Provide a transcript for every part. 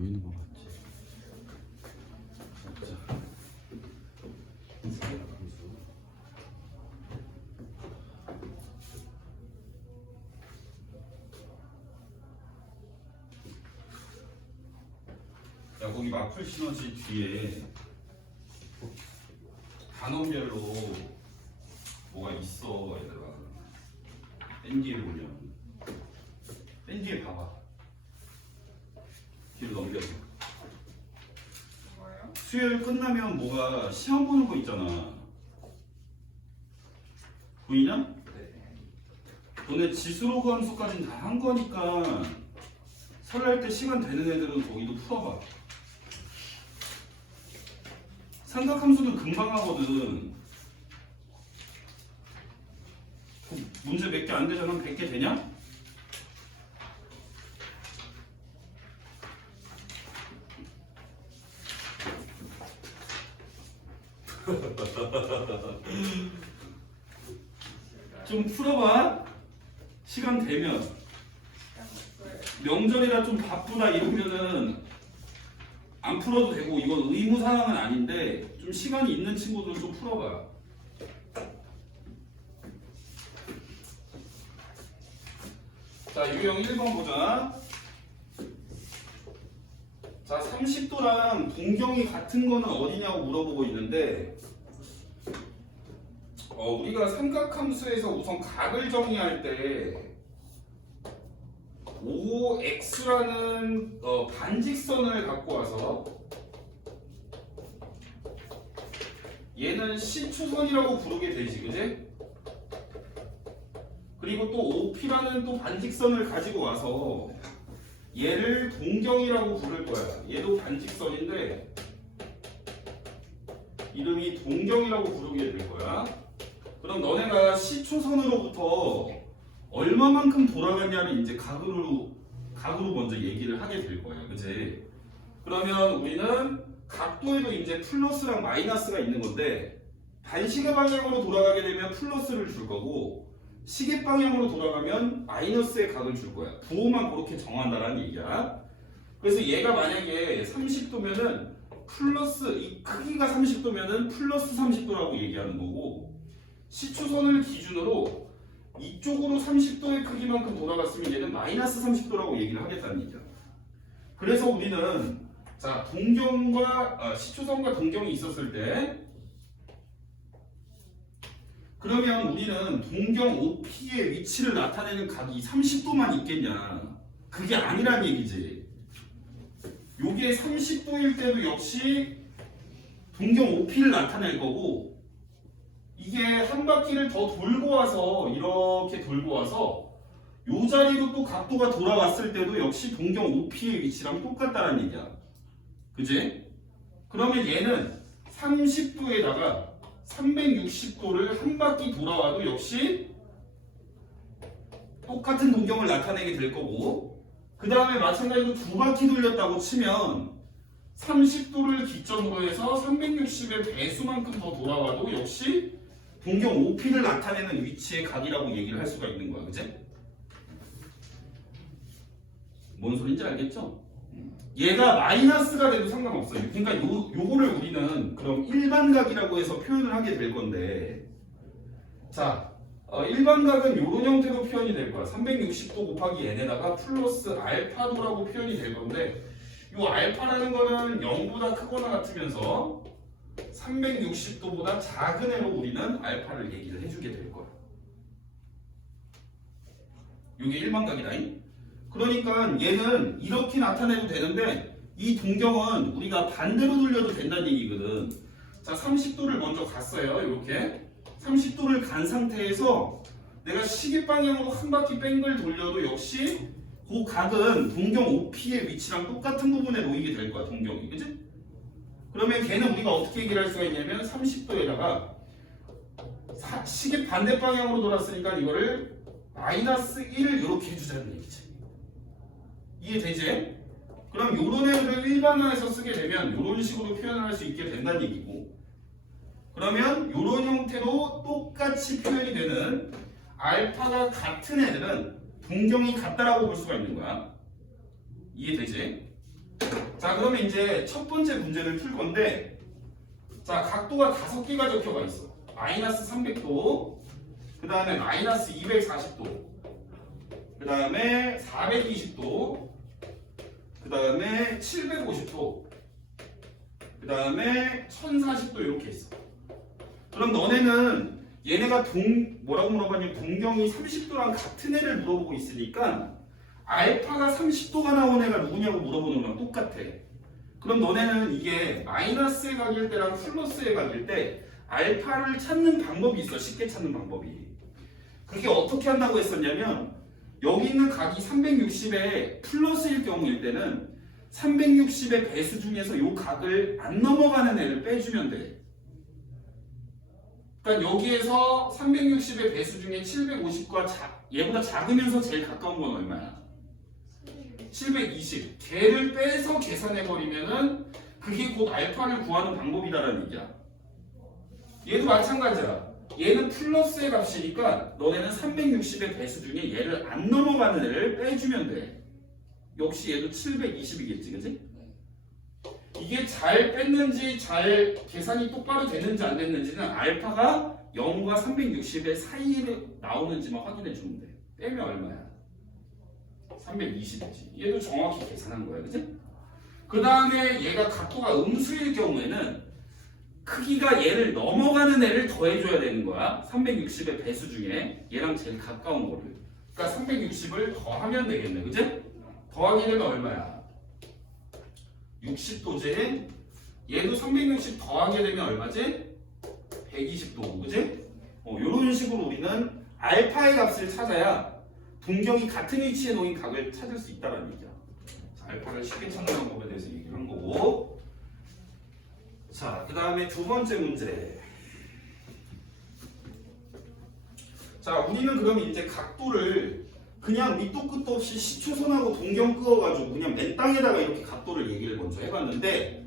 보이는 것 같지? 자, 야, 거기 마플 시너지 뒤에 단원별로 뭐가 있어, 얘들아. 맨 뒤에 보면. 맨 뒤에 봐봐. 뒤로 넘겨서. 뭐요? 수요일 끝나면 뭐가 시험 보는 거 있잖아. 보이냐? 네. 너네 지수로 함수까지는 다 한 거니까 설날 때 시간 되는 애들은 거기도 풀어봐. 삼각함수도 금방 하거든. 문제 몇 개 안 되잖아. 100개 되냐? 좀 풀어봐. 시간 되면. 명절이라 좀 바쁘다 이러면은 안 풀어도 되고, 이건 의무사항은 아닌데 좀 시간이 있는 친구들 좀 풀어봐. 자, 유형 1번 보자. 자, 30도랑 동경이 같은 거는 어디냐고 물어보고 있는데, 우리가 삼각함수에서 우선 각을 정의할 때 OX라는 반직선을 갖고 와서 얘는 C초선이라고 부르게 되지, 그지? 그리고 또 OP라는 또 반직선을 가지고 와서 얘를 동경이라고 부를 거야. 얘도 반직선인데 이름이 동경이라고 부르게 될 거야. 그럼 너네가 C초선으로부터 얼마만큼 돌아갔냐를 이제 각으로 먼저 얘기를 하게 될 거예요. 그치? 그러면 우리는 각도에도 이제 플러스랑 마이너스가 있는 건데, 반시계 방향으로 돌아가게 되면 플러스를 줄 거고, 시계 방향으로 돌아가면 마이너스의 각을 줄 거야. 부호만 그렇게 정한다라는 얘기야. 그래서 얘가 만약에 30도면은 플러스, 이 크기가 30도면은 플러스 30도라고 얘기하는 거고, C초선을 기준으로 이쪽으로 30도의 크기만큼 돌아갔으면 얘는 마이너스 30도라고 얘기를 하겠다는 얘기야. 그래서 우리는 자, 동경과 C초선과 동경이 있었을 때, 그러면 우리는 동경 OP의 위치를 나타내는 각이 30도만 있겠냐? 그게 아니란 얘기지. 요게 30도일 때도 역시 동경 OP를 나타낼 거고, 이게 한 바퀴를 더 돌고 와서 이렇게 돌고 와서 요 자리로 또 각도가 돌아왔을 때도 역시 동경 OP의 위치랑 똑같다는 얘기야. 그지? 그러면 얘는 30도에다가 360도를 한 바퀴 돌아와도 역시 똑같은 동경을 나타내게 될 거고, 그 다음에 마찬가지로 두 바퀴 돌렸다고 치면 30도를 기점으로 해서 360의 배수만큼 더 돌아와도 역시 동경 OP를 나타내는 위치의 각이라고 얘기를 할 수가 있는 거야. 그치? 뭔 소린지 알겠죠? 얘가 마이너스가 돼도 상관없어요. 그러니까 요거를 우리는 그럼 일반각이라고 해서 표현을 하게 될 건데, 자, 일반각은 요런 형태로 표현이 될 거야. 360도 곱하기 n에다가 플러스 알파도라고 표현이 될 건데, 요 알파라는 거는 0보다 크거나 같으면서 360도보다 작은 애로 우리는 알파를 얘기를 해주게 될 거야. 이게 일반각이다. 그러니까 얘는 이렇게 나타내도 되는데, 이 동경은 우리가 반대로 돌려도 된다는 얘기거든. 자, 30도를 먼저 갔어요. 이렇게 30도를 간 상태에서 내가 시계 방향으로 한 바퀴 뺑글 돌려도 역시 그 각은 동경 OP의 위치랑 똑같은 부분에 놓이게 될 거야. 동경이. 그치? 그러면 걔는 우리가 어떻게 얘기를 할 수가 있냐면 30도에다가 시계 반대 방향으로 돌았으니까 이거를 마이너스 1을 이렇게 해주자는 얘기지. 이해되지? 그럼 요런 애들을 일반화해서 쓰게 되면 요런 식으로 표현을 할 수 있게 된다는 얘기고, 그러면 요런 형태로 똑같이 표현이 되는 알파가 같은 애들은 동경이 같다라고 볼 수가 있는 거야. 이해되지? 자, 그러면 이제 첫 번째 문제를 풀 건데, 자, 각도가 5개가 적혀가 있어. 마이너스 300도, 그 다음에 마이너스 240도, 그 다음에 420도, 그 다음에 750도, 그 다음에 1040도 이렇게 있어. 그럼 너네는 얘네가 뭐라고 물어봤냐면 동경이 30도랑 같은 애를 물어보고 있으니까 알파가 30도가 나온 애가 누구냐고 물어보는 거랑 똑같아. 그럼 너네는 이게 마이너스의 각일 때랑 플러스의 각일 때 알파를 찾는 방법이 있어. 쉽게 찾는 방법이. 그게 어떻게 한다고 했었냐면 여기 있는 각이 360의 플러스일 경우일 때는 360의 배수 중에서 이 각을 안 넘어가는 애를 빼주면 돼. 그러니까 여기에서 360의 배수 중에 750과 얘보다 작으면서 제일 가까운 건 얼마야? 720. 걔를 빼서 계산해버리면은 그게 곧 알파를 구하는 방법이다라는 얘기야. 얘도 마찬가지야. 얘는 플러스의 값이니까 너네는 360의 배수 중에 얘를 안 넘어가는 애를 빼주면 돼. 역시 얘도 720이겠지, 그치? 이게 잘 뺐는지 잘 계산이 똑바로 됐는지 안 됐는지는 알파가 0과 360의 사이에 나오는지만 확인해 주면 돼. 빼면 얼마야? 320이지. 얘도 정확히 계산한 거야, 그치? 그 다음에 얘가 각도가 음수일 경우에는 크기가 얘를 넘어가는 애를 더해줘야 되는 거야. 360의 배수 중에 얘랑 제일 가까운 거를. 그러니까 360을 더하면 되겠네, 그치? 더하게 되면 얼마야? 60도지? 얘도 360 더하게 되면 얼마지? 120도고, 그지? 이런 식으로 우리는 알파의 값을 찾아야 동경이 같은 위치에 놓인 각을 찾을 수 있다는 얘기야. 자, 알파를 쉽게 찾는 방법에 대해서 얘기를 한 거고. 자, 그 다음에 두 번째 문제. 자, 우리는 그러면 이제 각도를 그냥 밑도 끝도 없이 시초선하고 동경 끄어가지고 그냥 맨 땅에다가 이렇게 각도를 얘기를 먼저 해봤는데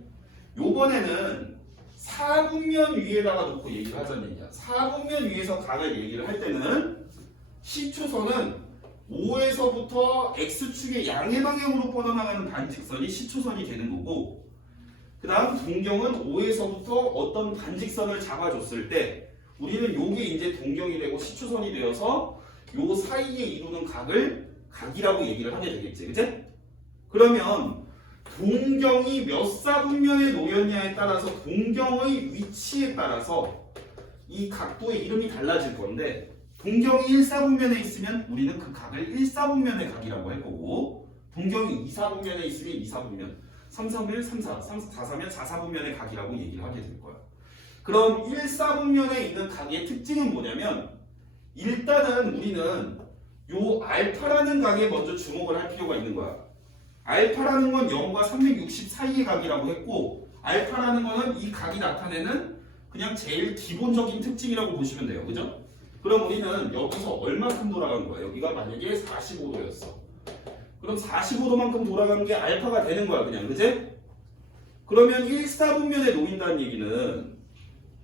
요번에는 사분면 위에다가 놓고 얘기를 하자는 얘기야. 사분면 위에서 각을 얘기를 할 때는 시초선은 O에서부터 X축의 양의 방향으로 뻗어나가는 반직선이 시초선이 되는 거고 그 다음 동경은 O에서부터 어떤 반직선을 잡아줬을 때 우리는 요게 이제 동경이 되고 시초선이 되어서 요 사이에 이루는 각을 각이라고 얘기를 하게 되겠지, 그치? 그러면 동경이 몇 사분면에 놓였냐에 따라서 동경의 위치에 따라서 이 각도의 이름이 달라질 건데 동경이 1사분면에 있으면 우리는 그 각을 1사분면의 각이라고 할 거고 동경이 2사분면에 있으면 2사분면 3사분면 4사면 4사분면의 각이라고 얘기를 하게 될 거야. 그럼 1사분면에 있는 각의 특징은 뭐냐면 일단은 우리는 요 알파라는 각에 먼저 주목을 할 필요가 있는 거야. 알파라는 건 0과 360 사이의 각이라고 했고 알파라는 거는 이 각이 나타내는 그냥 제일 기본적인 특징이라고 보시면 돼요. 그죠? 그럼 우리는 여기서 얼마큼 돌아간 거야? 여기가 만약에 45도였어. 그럼 45도만큼 돌아간 게 알파가 되는 거야, 그냥. 그치? 그러면 1사분면에 놓인다는 얘기는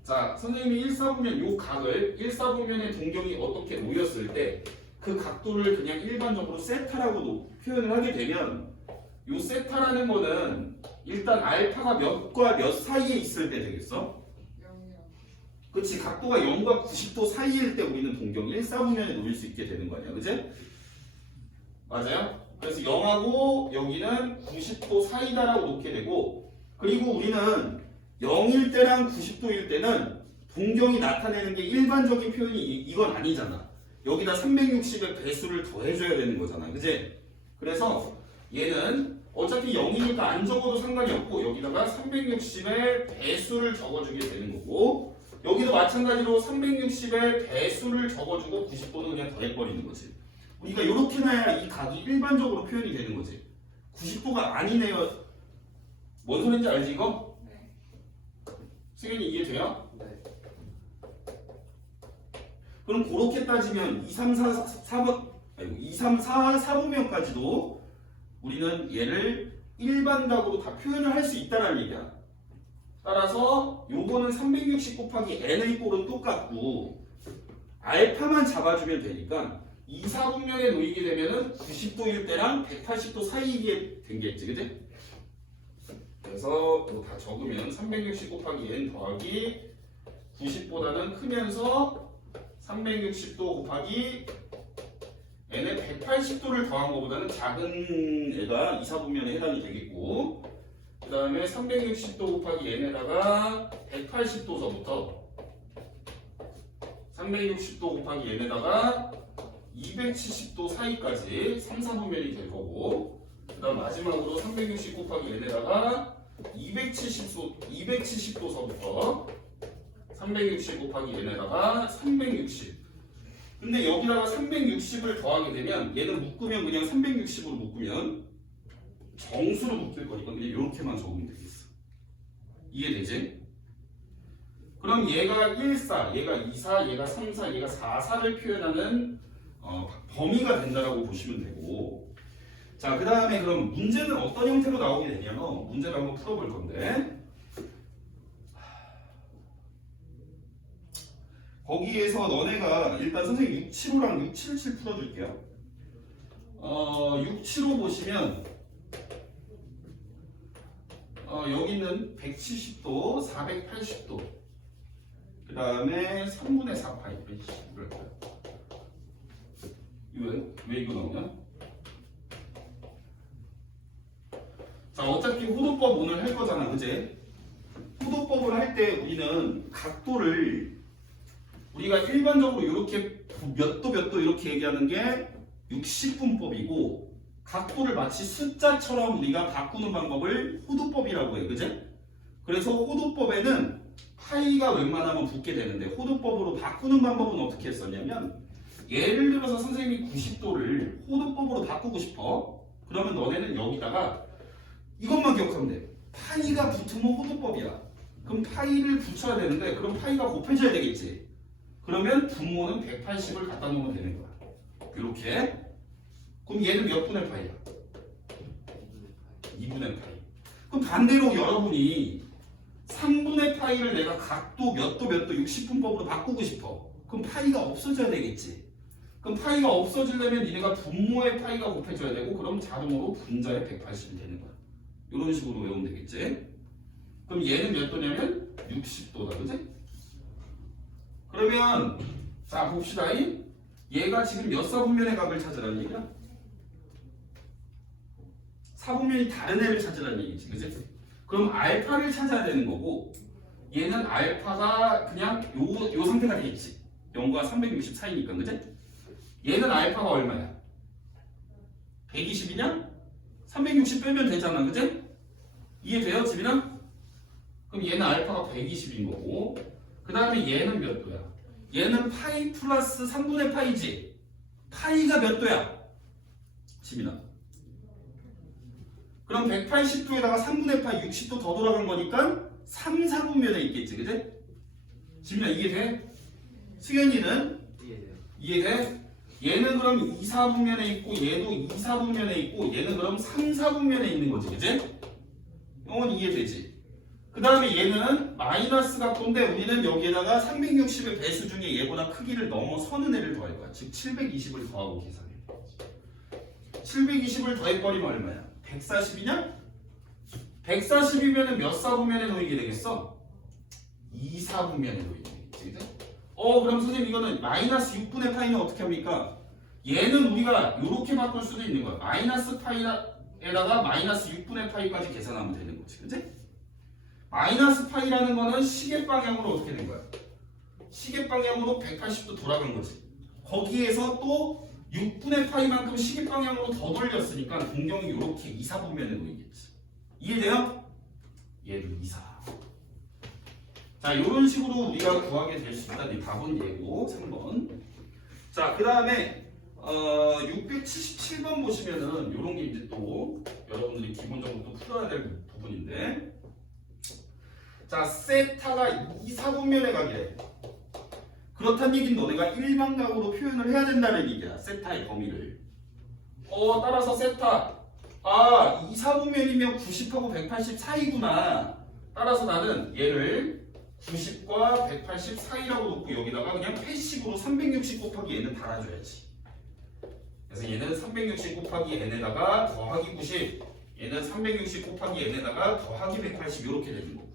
자, 선생님이 1사분면 요 각을 1사분면의 동경이 어떻게 놓였을 때 그 각도를 그냥 일반적으로 세타라고 표현을 하게 되면 요 세타라는 거는 일단 알파가 몇과 몇 사이에 있을 때 되겠어? 0이요. 그치, 각도가 0과 90도 사이일 때 우리는 동경이 1사분면에 놓일 수 있게 되는 거 아니야, 그치? 맞아요? 그래서 0하고 여기는 90도 사이다라고 놓게 되고 그리고 우리는 0일 때랑 90도일 때는 동경이 나타내는 게 일반적인 표현이 이건 아니잖아. 여기다 360의 배수를 더해줘야 되는 거잖아, 그치? 그래서 얘는 어차피 0이니까 안 적어도 상관이 없고 여기다가 360의 배수를 적어주게 되는 거고 여기도 마찬가지로 360의 배수를 적어주고 90도는 그냥 더해버리는 거지. 우리가 이렇게 해야 이 각이 일반적으로 표현이 되는 거지. 90도가 아니네요. 뭔 소린지 알지 이거? 네. 승현이 이해돼요? 네. 그럼 그렇게 따지면 2, 3, 4, 4번, 아이고 2, 3, 4, 4분면까지도 우리는 얘를 일반각으로 다 표현을 할 수 있다는 얘기야. 따라서 요거는 360 곱하기 n의 꼴은 똑같고 알파만 잡아주면 되니까 2, 4분면에 놓이게 되면은 90도일 때랑 180도 사이에 된겠지, 그지? 그래서 이거 다 적으면 360 곱하기 n 더하기 90보다는 크면서 360도 곱하기 n에 180도를 더한 것보다는 작은 애가 이사분면에 해당이 되겠고, 그 다음에 360도 곱하기 n에다가 180도서부터 360도 곱하기 n에다가 270도 사이까지 3, 4분면이 될 거고, 그 다음 마지막으로 360 곱하기 n에다가 270도서부터 360 곱하기 n에다가 360. 근데 여기다가 360을 더하게 되면 얘는 묶으면 그냥 360으로 묶으면 정수로 묶일 거니까 그냥 이렇게만 적으면 되겠어. 이해되지? 그럼 얘가 1사, 얘가 2사, 얘가 3사, 얘가 4사를 표현하는 범위가 된다라고 보시면 되고, 자, 그 다음에 그럼 문제는 어떤 형태로 나오게 되냐면 문제를 한번 풀어볼 건데, 거기에서 너네가 일단 선생님 675랑 677 풀어줄게요. 675 보시면 여기는 170도, 480도, 그 다음에 3분의 4파이. 왜 이거 나오냐? 자, 어차피 호도법 오늘 할 거잖아, 그제? 호도법을 할 때 우리는 각도를 우리가 일반적으로 이렇게 몇 도 이렇게 얘기하는 게 60분법이고, 각도를 마치 숫자처럼 우리가 바꾸는 방법을 호도법이라고 해, 그제? 그래서 호도법에는 파이가 웬만하면 붙게 되는데, 호도법으로 바꾸는 방법은 어떻게 했었냐면, 예를 들어서 선생님이 90도를 호도법으로 바꾸고 싶어. 그러면 너네는 여기다가 이것만 기억하면 돼. 파이가 붙으면 호도법이야. 그럼 파이를 붙여야 되는데, 그럼 파이가 곱해져야 되겠지. 그러면 분모는 180을 갖다 놓으면 되는 거야. 이렇게. 그럼 얘는 몇 분의 파이야? 2분의 파이. 그럼 반대로 여러분이 3분의 파이를 내가 각도 몇 도 60분법으로 바꾸고 싶어. 그럼 파이가 없어져야 되겠지. 그럼 파이가 없어지려면 니네가 분모의 파이가 곱해져야 되고, 그럼 자동으로 분자의 180이 되는 거야. 이런 식으로 외우면 되겠지. 그럼 얘는 몇 도냐면 60도다, 그지? 그러면 자 봅시다. 얘가 지금 몇 사분면의 각을 찾으라는 얘기야? 사분면이 다른 애를 찾으라는 얘기지, 그지? 그럼 알파를 찾아야 되는 거고, 얘는 알파가 그냥 요 상태가 되겠지. 0과 360 사이니까, 그지? 얘는 알파가 얼마야? 120이냐? 360 빼면 되잖아, 그지? 이해돼요, 집이랑? 그럼 얘는 알파가 120인 거고, 그 다음에 얘는 몇 도야? 얘는 파이 플러스 3분의 파이지? 파이가 몇 도야? 집이나. 그럼 180도에다가 3분의 파이 60도 더 돌아간 거니까 3, 4분면에 있겠지, 그지? 집이나 이해돼? 승현이는? 이해돼? 얘는 그럼 2, 4분면에 있고, 얘도 2, 4분면에 있고, 얘는 그럼 3, 4분면에 있는 거지, 그지? 이건 이해되지? 그 다음에 얘는 마이너스 각도인데, 우리는 여기에다가 360의 배수 중에 얘보다 크기를 넘어서는 애를 더할 거야. 즉 720을 더하고 계산해. 720을 더해버리면 얼마야? 140이냐? 140이면 몇 사분면에 놓이게 되겠어? 2, 4분면에 놓이게 되겠지, 그치? 그럼 선생님 이거는 마이너스 6분의 파이는 어떻게 합니까? 얘는 우리가 이렇게 바꿀 수도 있는 거야. 마이너스 파이에다가 마이너스 6분의 파이까지 계산하면 되는 거지, 그치? 마이너스 파이라는 거는 시계 방향으로 어떻게 된 거야? 시계 방향으로 180도 돌아간 거지. 거기에서 또 6분의 파이만큼 시계 방향으로 더 돌렸으니까 동경이 이렇게 2, 4분면에 놓이겠지. 이해돼요? 얘도 2, 4. 자, 이런 식으로 우리가 구하게 될 수 있다는 답은 얘고 3번. 자, 그 다음에 677번 보시면은 이런 게 이제 또 여러분들이 기본적으로 또 풀어야 될 부분인데, 자, 세타가 2, 4분면에 가게. 그렇다는 얘기는 너네가 일반각으로 표현을 해야 된다는 얘기야. 세타의 범위를. 따라서 세타. 2, 4분면이면 90하고 180 사이구나. 따라서 나는 얘를 90과 180 사이라고 놓고 여기다가 그냥 패식으로 360 곱하기 n을 달아줘야지. 그래서 얘는 360 곱하기 n에다가 더하기 90. 얘는 360 곱하기 n에다가 더하기 180 이렇게 되는 거고.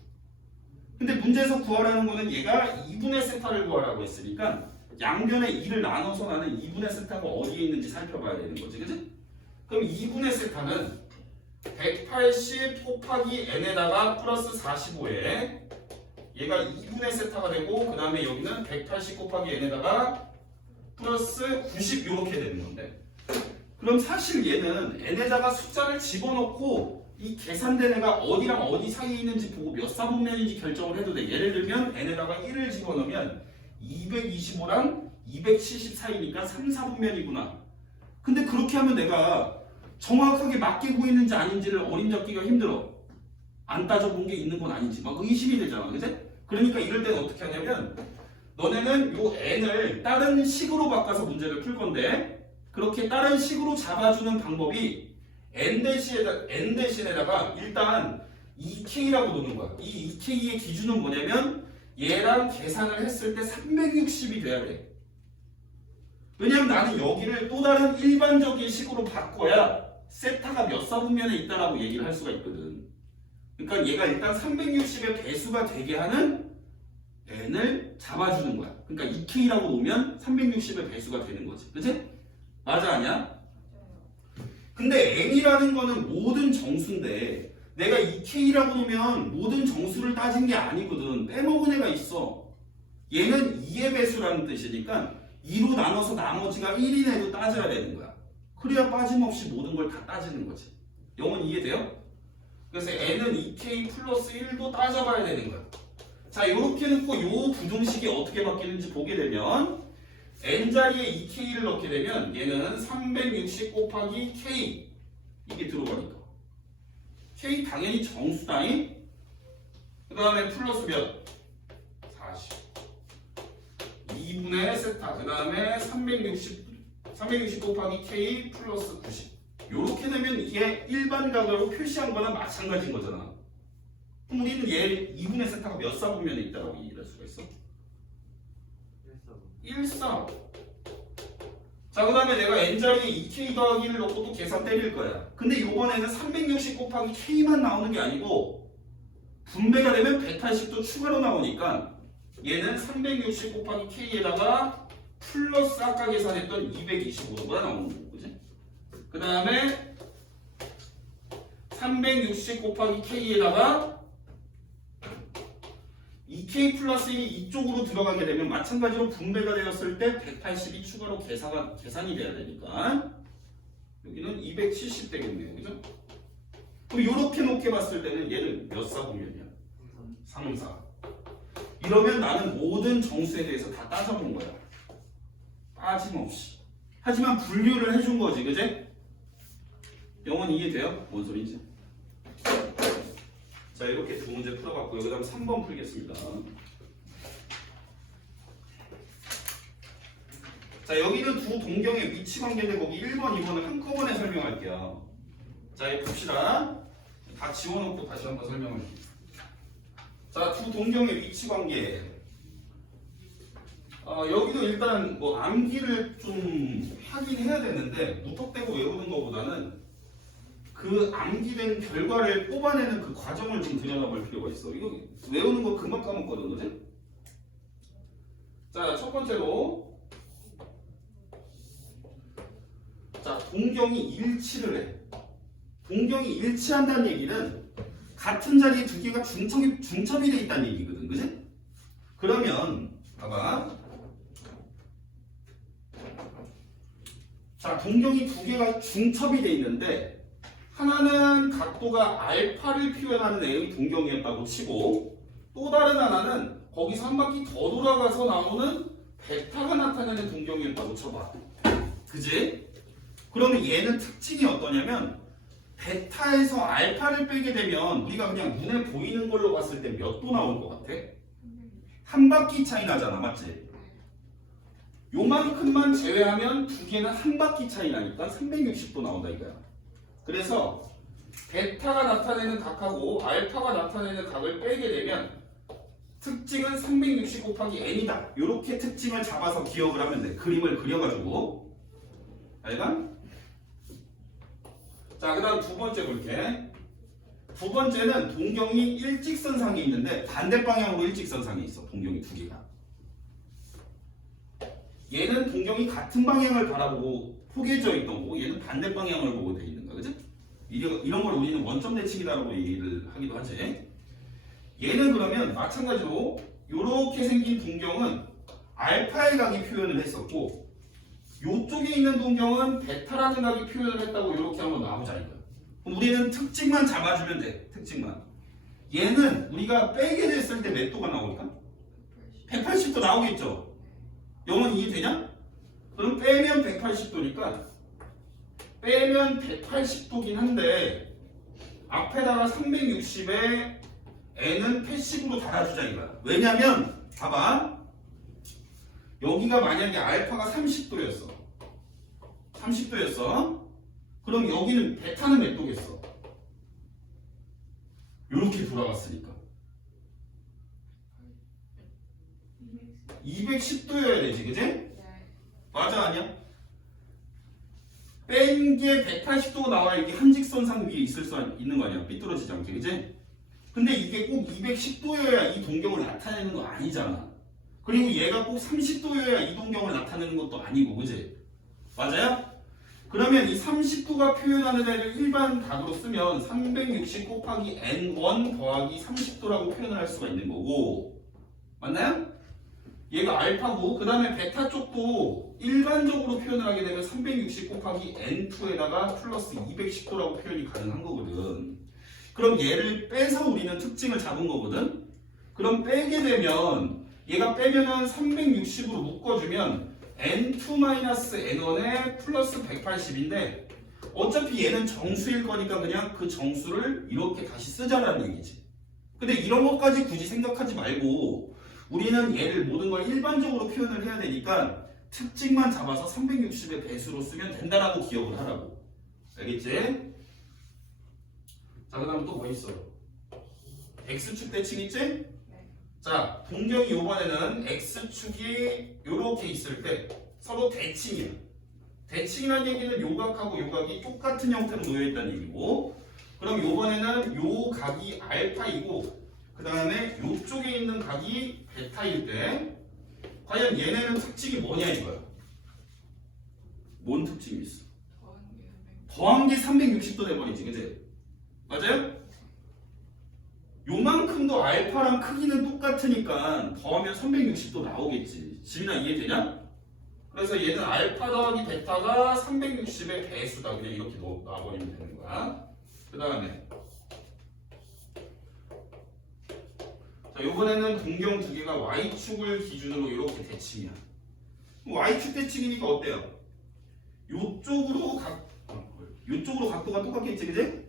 근데 문제에서 구하라는 거는 얘가 2분의 세타를 구하라고 했으니까 양변에 2를 나눠서 나는 2분의 세타가 어디에 있는지 살펴봐야 되는 거지, 그치? 그럼 2분의 세타는 180 곱하기 n에다가 플러스 45에 얘가 2분의 세타가 되고 그 다음에 여기는 180 곱하기 n에다가 플러스 90 이렇게 되는 건데, 그럼 사실 얘는 n에다가 숫자를 집어넣고 이 계산된 애가 어디랑 어디 사이에 있는지 보고 몇 사분면인지 결정을 해도 돼. 예를 들면 n에다가 1을 집어넣으면 225랑 270 사이니까 3, 4분면이구나. 근데 그렇게 하면 내가 정확하게 맞게 구했는지 아닌지를 어림잡기가 힘들어. 안 따져본 게 있는 건 아닌지 막 의심이 되잖아, 그치? 그러니까 이럴 때는 어떻게 하냐면 너네는 요 n을 다른 식으로 바꿔서 문제를 풀 건데, 그렇게 다른 식으로 잡아주는 방법이 n 대신에다가 일단 2k라고 놓는 거야. 이 2k의 기준은 뭐냐면 얘랑 계산을 했을 때 360이 돼야 돼. 왜냐면 나는 여기를 또 다른 일반적인 식으로 바꿔야 세타가 몇 사분면에 있다라고 얘기를 할 수가 있거든. 그러니까 얘가 일단 360의 배수가 되게 하는 n을 잡아주는 거야. 그러니까 2k라고 놓으면 360의 배수가 되는 거지. 그치? 맞아, 아니야? 근데 n이라는 거는 모든 정수인데 내가 2k라고 놓으면 모든 정수를 따진 게 아니거든. 빼먹은 애가 있어. 얘는 2의 배수라는 뜻이니까 2로 나눠서 나머지가 1인 애도 따져야 되는 거야. 그래야 빠짐없이 모든 걸 다 따지는 거지. 영원 이해돼요? 그래서 n은 2k 플러스 1도 따져봐야 되는 거야. 자, 이렇게 놓고 요 부등식이 어떻게 바뀌는지 보게 되면 n자리에 2k를 넣게 되면 얘는 360 곱하기 k 이게 들어가니까 k 당연히 정수다잉. 그 다음에 플러스 몇? 40 2분의 세타. 그 다음에 360 곱하기 k 플러스 90. 요렇게 되면 이게 일반 각으로 표시한 거나 마찬가지인 거잖아. 그럼 우리는 얘 2분의 세타가 몇 사분면에 있다고 얘기할 수가 있어? 1사. 자, 그 다음에 내가 n자리에 2k 더하기를 넣고 또 계산 때릴 거야. 근데 요번에는 360 곱하기 k만 나오는 게 아니고 분배가 되면 180도 추가로 나오니까 얘는 360 곱하기 k에다가 플러스 아까 계산했던 225도가 나오는 거고, 그지? 그 다음에 360 곱하기 k에다가 2k 플러스 1이 이쪽으로 들어가게 되면 마찬가지로 분배가 되었을 때 180이 추가로 계산이 돼야 되니까 여기는 270 되겠네요, 그죠? 그럼 이렇게 놓게 봤을 때는 얘는 몇 사분면이야? 3, 4. 이러면 나는 모든 정수에 대해서 다 따져본 거야. 빠짐없이. 하지만 분류를 해준 거지, 그지? 영원 이해돼요? 뭔 소리인지? 자, 이렇게 두 문제 풀어봤고요. 그 다음 3번 풀겠습니다. 자, 여기는 두 동경의 위치 관계인데 거기 1번, 2번을 한꺼번에 설명할게요. 자, 이거 봅시다. 다 지워놓고 다시 한번 설명할게요. 자, 두 동경의 위치 관계. 여기도 일단 뭐 암기를 좀 하긴 해야 되는데 무턱대고 외우는 것보다는 그 암기된 결과를 뽑아내는 그 과정을 좀 들여다볼 필요가 있어. 이거 외우는 거 금방 까먹거든, 그지? 자, 첫 번째로, 자, 동경이 일치를 해. 동경이 일치한다는 얘기는 같은 자리에 두 개가 중첩이 돼 있다는 얘기거든, 그지? 그러면 봐봐. 자, 동경이 두 개가 중첩이 돼 있는데 하나는 각도가 알파를 표현하는 애의 동경이었다고 치고 또 다른 하나는 거기서 한 바퀴 더 돌아가서 나오는 베타가 나타내는 동경이었다고 쳐봐. 그지? 그러면 얘는 특징이 어떠냐면 베타에서 알파를 빼게 되면 우리가 그냥 눈에 보이는 걸로 봤을 때 몇 도 나올 것 같아? 한 바퀴 차이 나잖아, 맞지? 요만큼만 제외하면 두 개는 한 바퀴 차이 나니까 360도 나온다 이거야. 그래서 베타가 나타내는 각하고 알파가 나타내는 각을 빼게 되면 특징은 360 곱하기 n이다. 이렇게 특징을 잡아서 기억을 하면 돼. 그림을 그려가지고. 알가? 자, 그 다음 두 번째 볼게. 두 번째는 동경이 일직선상에 있는데 반대 방향으로 일직선상에 있어. 동경이 두 개가. 얘는 동경이 같은 방향을 바라보고 포개져 있던 거고 얘는 반대 방향을 보고 돼 있는 거야. 그지? 이런 걸 우리는 원점 대칭이라고 얘기를 하기도 하지. 얘는 그러면 마찬가지로 이렇게 생긴 동경은 알파의 각이 표현을 했었고 이쪽에 있는 동경은 베타라는 각이 표현을 했다고 이렇게 한번 나오자 이거야. 그럼 우리는 특징만 잡아주면 돼. 특징만. 얘는 우리가 빼게 됐을 때 몇 도가 나올까? 180도 나오겠죠? 영원 이해되냐? 그럼 빼면 180도니까 빼면 180도긴 한데 앞에다가 360에 n은 패시브로 달아주자 이거야. 왜냐면 봐봐. 여기가 만약에 알파가 30도였어. 30도였어. 그럼 여기는 베타는 몇 도겠어? 이렇게 돌아갔으니까 210도여야 되지, 그지? 맞아 아니야? 뺀 게 180도가 나와야 이게 한직선상 위에 있을 수 있는 거 아니야? 삐뚤어지지 않게, 그지? 근데 이게 꼭 210도여야 이 동경을 나타내는 거 아니잖아. 그리고 얘가 꼭 30도여야 이 동경을 나타내는 것도 아니고, 그지? 맞아요? 그러면 이 30도가 표현하는 애를 일반 각으로 쓰면 360 곱하기 n1 더하기 30도라고 표현을 할 수가 있는 거고, 맞나요? 얘가 알파고 그 다음에 베타 쪽도 일반적으로 표현을 하게 되면 360 곱하기 n2에다가 플러스 210도라고 표현이 가능한 거거든. 그럼 얘를 빼서 우리는 특징을 잡은 거거든. 그럼 빼게 되면 얘가 빼면은 360으로 묶어주면 n2-n1에 플러스 180인데 어차피 얘는 정수일 거니까 그냥 그 정수를 이렇게 다시 쓰자라는 얘기지. 근데 이런 것까지 굳이 생각하지 말고 우리는 얘를 모든 걸 일반적으로 표현을 해야 되니까 특징만 잡아서 360의 배수로 쓰면 된다라고 기억을 하라고. 알겠지? 자, 그 다음 또 뭐 있어요? X축 대칭 있지? 네. 자, 동경이 이번에는 X축이 이렇게 있을 때 서로 대칭이야. 대칭이라는 얘기는 요각하고 요각이 똑같은 형태로 놓여있다는 얘기고, 그럼 이번에는 요 각이 알파이고 그 다음에 요쪽에 있는 각이 베타일 때 과연 얘네는 특징이 뭐냐 이거야. 뭔 특징이 있어? 더한 게 360도 돼버리지, 그치? 맞아요? 요만큼도 알파랑 크기는 똑같으니까 더하면 360도 나오겠지. 지민아 이해되냐? 그래서 얘는 알파 더하기 베타가 360의 배수다. 그냥 이렇게 놔버리면 되는 거야. 그 다음에 자, 이번에는 동경 두 개가 Y축을 기준으로 이렇게 대칭이야. Y축 대칭이니까 어때요? 요쪽으로 각도가 똑같겠지, 그지?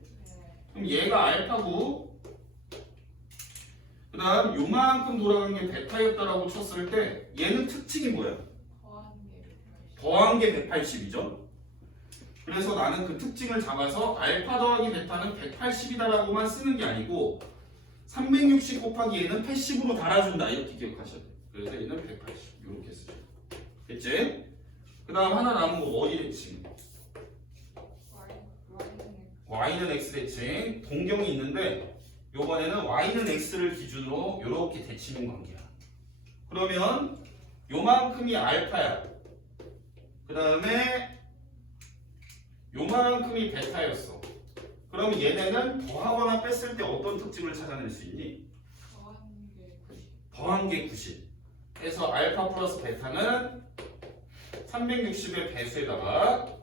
그럼 얘가 알파고 그 다음 요만큼 돌아간 게 베타였다라고 쳤을 때 얘는 특징이 뭐야? 더한 게 180이죠? 그래서 나는 그 특징을 잡아서 알파 더하기 베타는 180이다라고만 쓰는 게 아니고 360 곱하기 얘는 80으로 달아준다 이렇게 기억하셔야 돼요. 그래서 얘는 180 이렇게 쓰죠. 됐지? 그 다음 하나 남은 거 어디 대칭? y는 x 대칭. 동경이 있는데 요번에는 y는 x를 기준으로 이렇게 대칭인 관계야. 그러면 요만큼이 알파야. 그 다음에 요만큼이 베타였어. 그럼 얘네는 더하거나 뺐을 때 어떤 특징을 찾아낼 수 있니? 더한 게 90. 그래서 알파 플러스 베타는 360의 배수에다가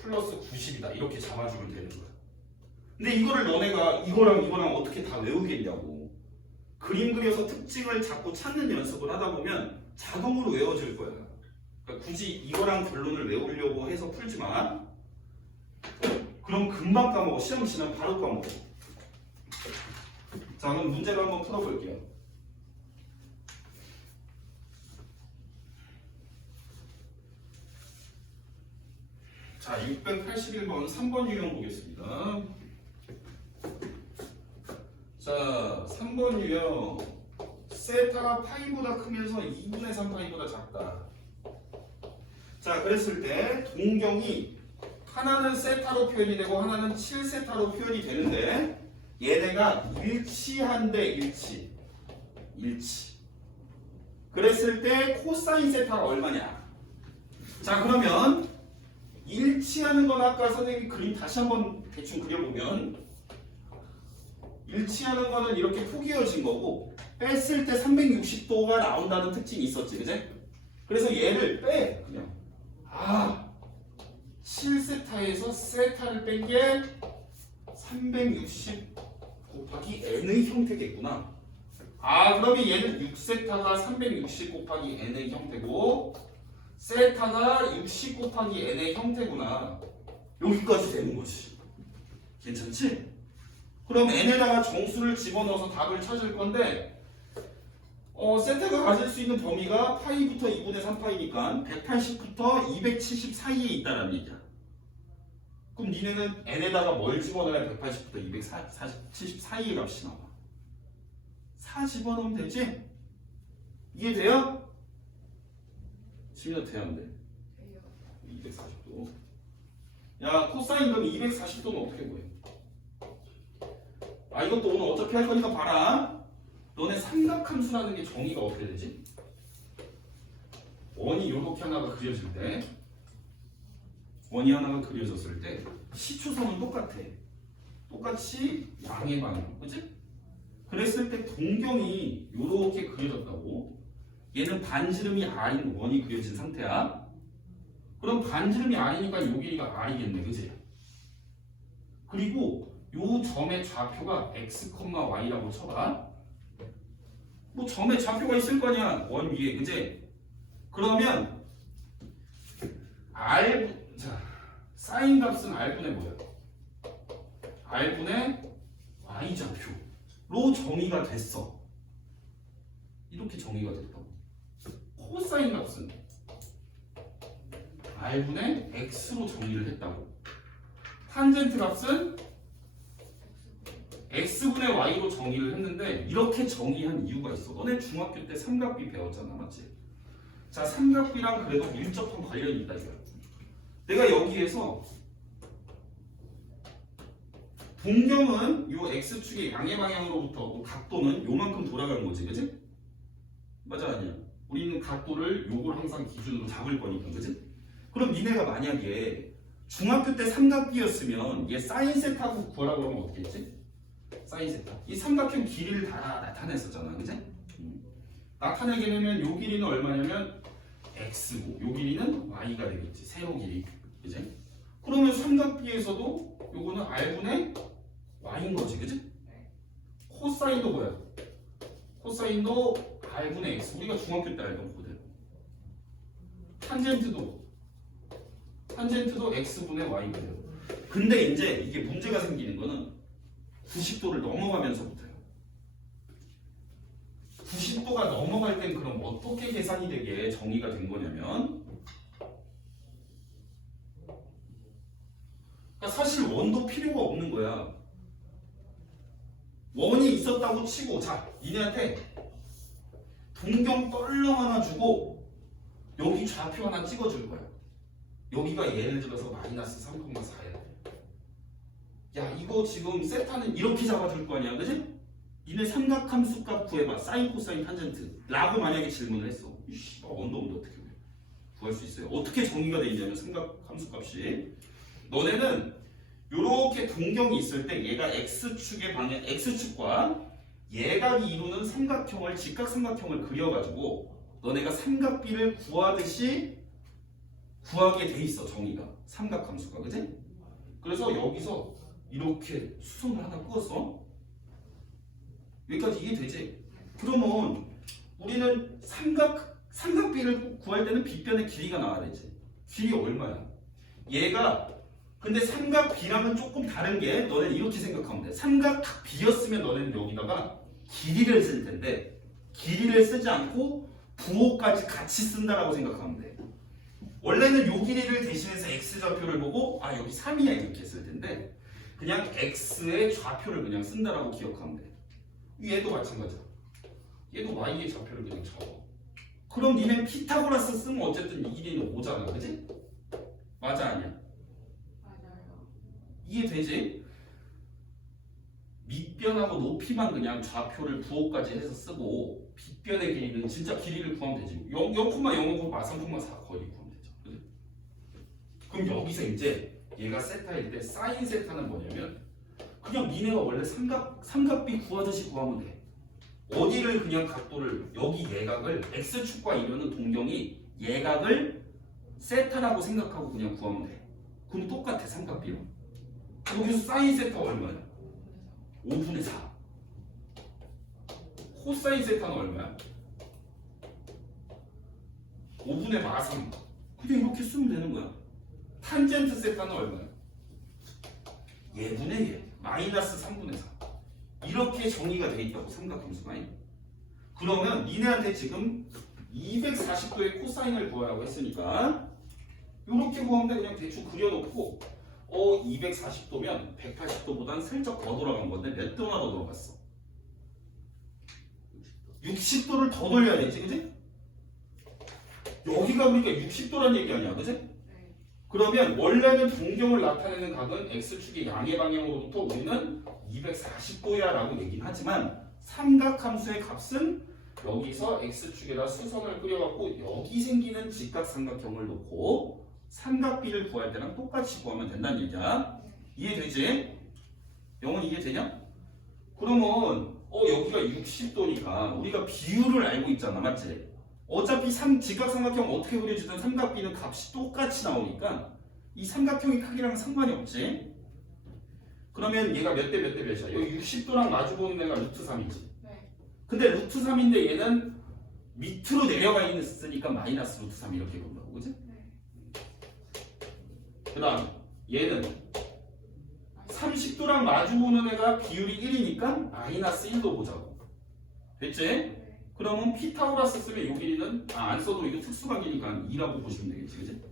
플러스 90이다. 이렇게 잡아주면 되는 거야. 근데 이거를 너네가 이거랑 어떻게 다 외우겠냐고. 그림 그려서 특징을 자꾸 찾는 연습을 하다 보면 자동으로 외워질 거야. 그러니까 굳이 이거랑 결론을 외우려고 해서 풀지 마. 그럼 금방 까먹어. 시험 치면 바로 까먹어. 자, 그럼 문제를 한번 풀어볼게요. 자, 681번 3번 유형 보겠습니다. 자, 3번 유형 세타가 파이보다 크면서 2분의 3 파이보다 작다. 자, 그랬을 때 동경이 하나는 세타로 표현이 되고 하나는 7세타로 표현이 되는데 얘네가 일치한데 일치. 그랬을 때 코사인 세타가 얼마냐? 자, 그러면 일치하는 건 아까 선생님이 그림 다시 한번 대충 그려보면 일치하는 거는 이렇게 포개어진 거고 뺐을 때 360도가 나온다는 특징이 있었지, 그제? 그래서 얘를 빼 그냥 7세타에서 세타를 뺀 게 360 곱하기 n의 형태겠구나. 그러면 얘는 6세타가 360 곱하기 n의 형태고 세타가 60 곱하기 n의 형태구나. 여기까지 되는 거지. 괜찮지? 그럼 n에다가 정수를 집어넣어서 답을 찾을 건데 세타가 가질 수 있는 범위가 파이부터 2분의 3파이니까 180부터 270 사이에 있다는 얘기야. 그럼 니네는 n에다가 뭘 집어넣어야 180부터 270 사이의 값이 나와? 4 집어넣으면 되지? 이해돼요? 지민아 돼야 안 돼? 240도. 야, 코사인 그럼 240도는 어떻게 구해? 이것도 오늘 어차피 할 거니까 봐라. 너네 삼각함수라는 게 정의가 어떻게 되지? 원이 요렇게 하나가 그려질 때 원이 하나가 그려졌을 때 시초선은 똑같아. 똑같이 양의 방향, 그치? 그랬을 때 동경이 요렇게 그려졌다고. 얘는 반지름이 R인 원이 그려진 상태야. 그럼 반지름이 R이니까 요 길이가 R이겠네, 그치? 그리고 요 점의 좌표가 x, y라고 쳐봐. 뭐 점에 좌표가 있을 거냐, 원 위에, 그치? 그러면 사인 값은 R분의 뭐야? R분의 Y좌표로 정의가 됐어. 이렇게 정의가 됐다고. 코사인 값은 R분의 X로 정의를 했다고. 탄젠트 값은 X분의 Y로 정의를 했는데 이렇게 정의한 이유가 있어. 너네 중학교 때 삼각비 배웠잖아, 맞지? 자, 삼각비랑 그래도 밀접한 관련이 있다 이거야. 내가 여기에서 동경은 요 X축의 양의 방향으로부터 각도는 요만큼 돌아가는 거지, 그치? 맞아, 아니야? 우리는 각도를 요걸 항상 기준으로 잡을 거니까, 그치? 그럼 니네가 만약에 중학교 때 삼각비였으면 얘 사인 세타고 구하라고 하면 어떻게 했지? 사인 세타. 이 삼각형 길이를 다 나타냈었잖아, 그치? 나타내게 되면 요 길이는 얼마냐면 x고 요 길이는 y가 되겠지. 세로 길이. 그치? 그러면 삼각비에서도 요거는 r분의 y인 거지, 그치? 코사인도 뭐야? 코사인도 r분의 x. 우리가 중학교 때 알던 그대로. 탄젠트도 x분의 y 그대로. 근데 이제 이게 문제가 생기는 거는 90도를 넘어가면서부터요. 90도가 넘어갈 땐 그럼 어떻게 계산이 되게 정의가 된 거냐면, 그러니까 사실 원도 필요가 없는 거야. 원이 있었다고 치고, 자, 니네한테 동경 떨렁 하나 주고 여기 좌표 하나 찍어줄 거야. 여기가 예를 들어서 마이너스 3,4야. 야, 이거 지금 세타는 이렇게 잡아줄 거 아니야, 그지? 니네 삼각함수 값 구해봐. 사인, 코사인, 탄젠트 라고 만약에 질문을 했어. 원도 어떻게 구할 수 있어요? 어떻게 정의가 돼 있냐면 삼각함수 값이 너네는 요렇게 동경이 있을 때 얘가 x축의 방향, x축과 예각이 이루는 삼각형을, 직각삼각형을 그려가지고 너네가 삼각비를 구하듯이 구하게 돼 있어, 정의가. 삼각함수가, 그지? 그래서 여기서 이렇게 수선을 하나 그었어. 여기까지 이해되지? 그러면 우리는 삼각비를 구할 때는 빗변의 길이가 나와야 되지. 길이 얼마야? 얘가 근데 삼각비랑은 조금 다른 게, 너네는 이렇게 생각하면 돼. 삼각비였으면 너네는 여기다가 길이를 쓸 텐데 길이를 쓰지 않고 부호까지 같이 쓴다라고 생각하면 돼. 원래는 요 길이를 대신해서 x좌표를 보고 여기 3이야 이렇게 쓸 텐데 그냥 x의 좌표를 그냥 쓴다라고 기억하면 돼. 얘도 마찬가지야. 얘도 y의 좌표를 그냥 적어. 그럼 니네 피타고라스 쓰면 어쨌든 이 길이는 5잖아, 그지? 맞아, 아니야? 이해되지? 밑변하고 높이만 그냥 좌표를 부호까지 해서 쓰고 빗변의 길이는 진짜 길이를 구하면 되지. 0,05 마삼,4 거리 구하면 되죠. 그치? 그럼 여기서 이제 얘가 세타일 때 사인 세타는 뭐냐면 그냥 니네가 원래 삼각비 구하듯이 구하면 돼. 어디를 그냥 각도를 여기 예각을 x축과 이루는 동경이 예각을 세타라고 생각하고 그냥 구하면 돼. 그럼 똑같아 삼각비로. 여기서 사인 세타 얼마야? 5분의 4. 코사인 세타는 얼마야? 5분의 마삼. 그냥 이렇게 쓰면 되는 거야. 탄젠트 세타는 얼마야? 예분의 예. 마이너스 3분의 4. 이렇게 정의가 돼 있다고 삼각함수가. 그러면 니네한테 지금 240도의 코사인을 구하라고 했으니까 이렇게 구하면 돼. 그냥 대충 그려놓고 240도면 180도보단 슬쩍 더 돌아간 건데 몇 도나 더 돌아갔어? 60도를 더 돌려야 되지, 그지? 여기가 그러니까 60도란 얘기 아니야, 그지? 그러면 원래는 동경을 나타내는 각은 x축의 양의 방향으로부터 우리는 240도야 라고 얘기는 하지만 삼각함수의 값은 여기서 x축에다 수선을 그려갖고 여기 생기는 직각삼각형을 놓고 삼각비를 구할 때랑 똑같이 구하면 된다는 얘기야. 이해되지? 영은 이해되냐? 그러면 여기가 60도니까 우리가 비율을 알고 있잖아, 맞지? 어차피 직각삼각형 어떻게 그려지든 삼각비는 값이 똑같이 나오니까 이 삼각형의 크기랑 상관이 없지. 그러면 얘가 몇 대 몇 대 몇이야? 여기 60도랑 마주보는 애가 루트 3이지. 근데 루트 3인데 얘는 밑으로 내려가 있으니까 마이너스 루트 3 이렇게 본다고, 그지? 그 다음 얘는 30도랑 마주보는 애가 비율이 1이니까 마이너스 1도 보자고. 됐지? 그러면 피타고라스 쓰면 요 길이는 안 써도 이거 특수각이니까 2라고 보시면 되겠지, 그지?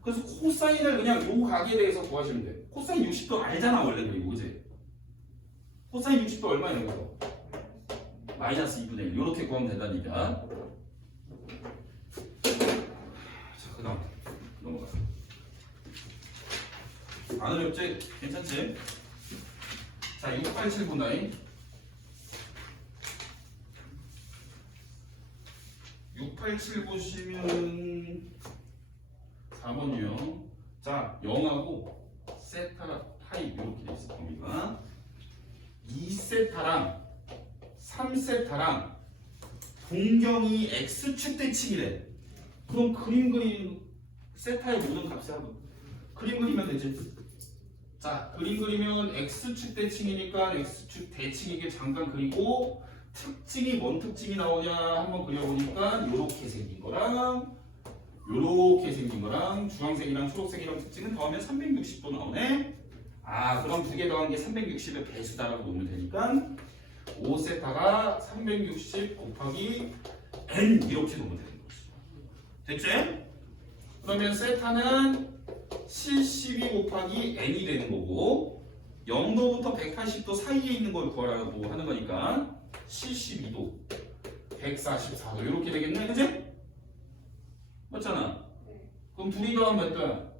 그래서 코사인을 그냥 요 각에 대해서 구하시면 돼. 코사인 60도 알잖아 원래. 그리고 그지? 코사인 60도 얼마야 이거? 마이너스 2분의 1 이렇게 구하면 된다는 얘기야. 자, 그 다음 넘어가. 안 어렵지? 괜찮지? 자, 687분다잉 687 보시면 4번이요. 자, 0하고 세타 파이 이렇게 돼 있을 겁니다. 2세타랑 3세타랑 동경이 x축 대칭이래. 그럼 그림 그림 세타의 모든 값에 하고 그림 그리면 되지. 자, 그림 그리면 x축 대칭이니까 x축 대칭이게 잠깐 그리고 특징이 뭔 특징이 나오냐 한번 그려보니까 요렇게 생긴 거랑 요렇게 생긴 거랑 주황색이랑 초록색이랑 특징은 더하면 360도 나오네. 그럼 두 개 더한 게 360의 배수다라고 놓으면 되니까 5세타가 360 곱하기 n 이렇게 놓으면 되는 거지. 됐지? 그러면 세타는 72 곱하기 n이 되는 거고 0도부터 180도 사이에 있는 걸 구하라고 하는 거니까 72도, 144도 이렇게 되겠네, 그지? 맞잖아. 그럼 둘이 더하면 몇 도야?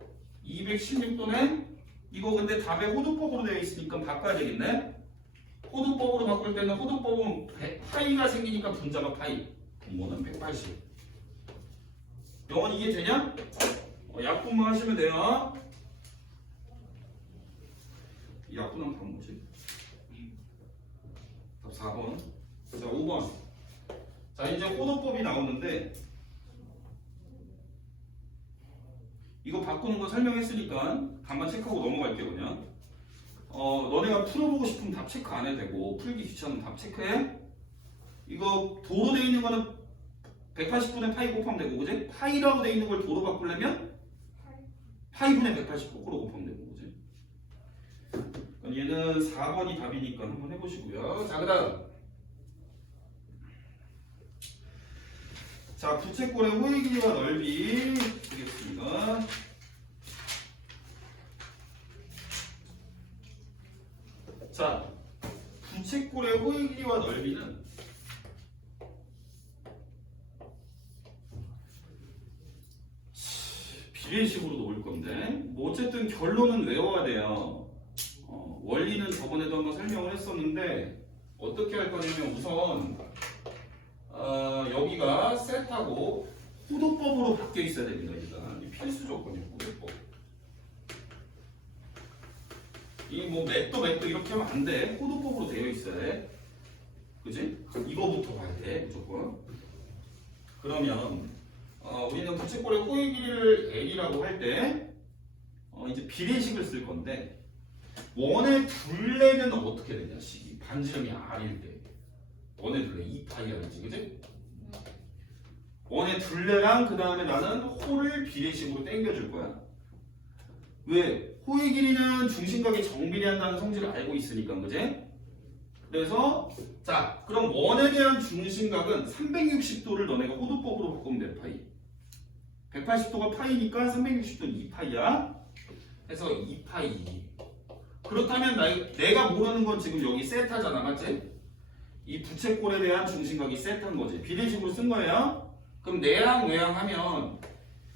216도네? 이거 근데 답에 호두법으로 되어 있으니까 바꿔야 되겠네? 호두법으로 바꿀 때는 호두법은 파이가 생기니까 분자가 파이. 분모는 180. 영원 이해되냐? 약분만 하시면 돼요. 약분한 답은 뭐지? 답 4번. 자, 5번. 자, 이제 호도법이 나오는데 이거 바꾸는 거 설명했으니까 간만 체크하고 넘어갈게요, 그냥. 너네가 풀어보고 싶으면 답 체크 안 해도 되고 풀기 귀찮으면 답 체크해. 이거 도로 돼 있는 거는 180분의 파이 곱하면 되고, 그지? 파이라고 돼 있는 걸 도로 바꾸려면 파이분의 180 거꾸로 곱하면 되고, 그지? 얘는 4번이 답이니까 한번 해보시고요. 자, 그 다음. 자, 부채꼴의 호의 길이와 넓이 보겠습니다. 자, 부채꼴의 호의 길이와 넓이는 비례식으로 놓을 건데, 뭐 어쨌든 결론은 외워야 돼요. 원리는 저번에도 한번 설명을 했었는데 어떻게 할 거냐면 우선 여기가 셋하고 호도법으로 바뀌어 있어야 됩니다. 일단 이 필수 조건이에요. 호도법. 이 뭐 맥도 이렇게 하면 안 돼. 호도법으로 되어 있어야 돼. 그지? 이거부터 봐야 돼 무조건. 그러면 우리는 부채꼴의 호의 길이를 L이라고 할 때 이제 비례식을 쓸 건데 원의 둘레는 어떻게 되냐 식이 반지름이 R일 때 원의 둘레 2파이R이지 그지? 원의 둘레랑 그 다음에 나는 호를 비례식으로 당겨줄 거야. 왜? 호의 길이는 중심각이 정비례한다는 성질을 알고 있으니까 그지? 그래서 자 그럼 원에 대한 중심각은 360도를 너네가 호도법으로 바꾸면 돼 파이. 180도가 파이니까 360도는 2파이야. 그래서 2파이. 그렇다면 내가 모르는 건 지금 여기 세타잖아 맞지? 이 부채꼴에 대한 중심각이 세타인 거지. 비례식으로 쓴 거예요. 그럼 내항 외항 하면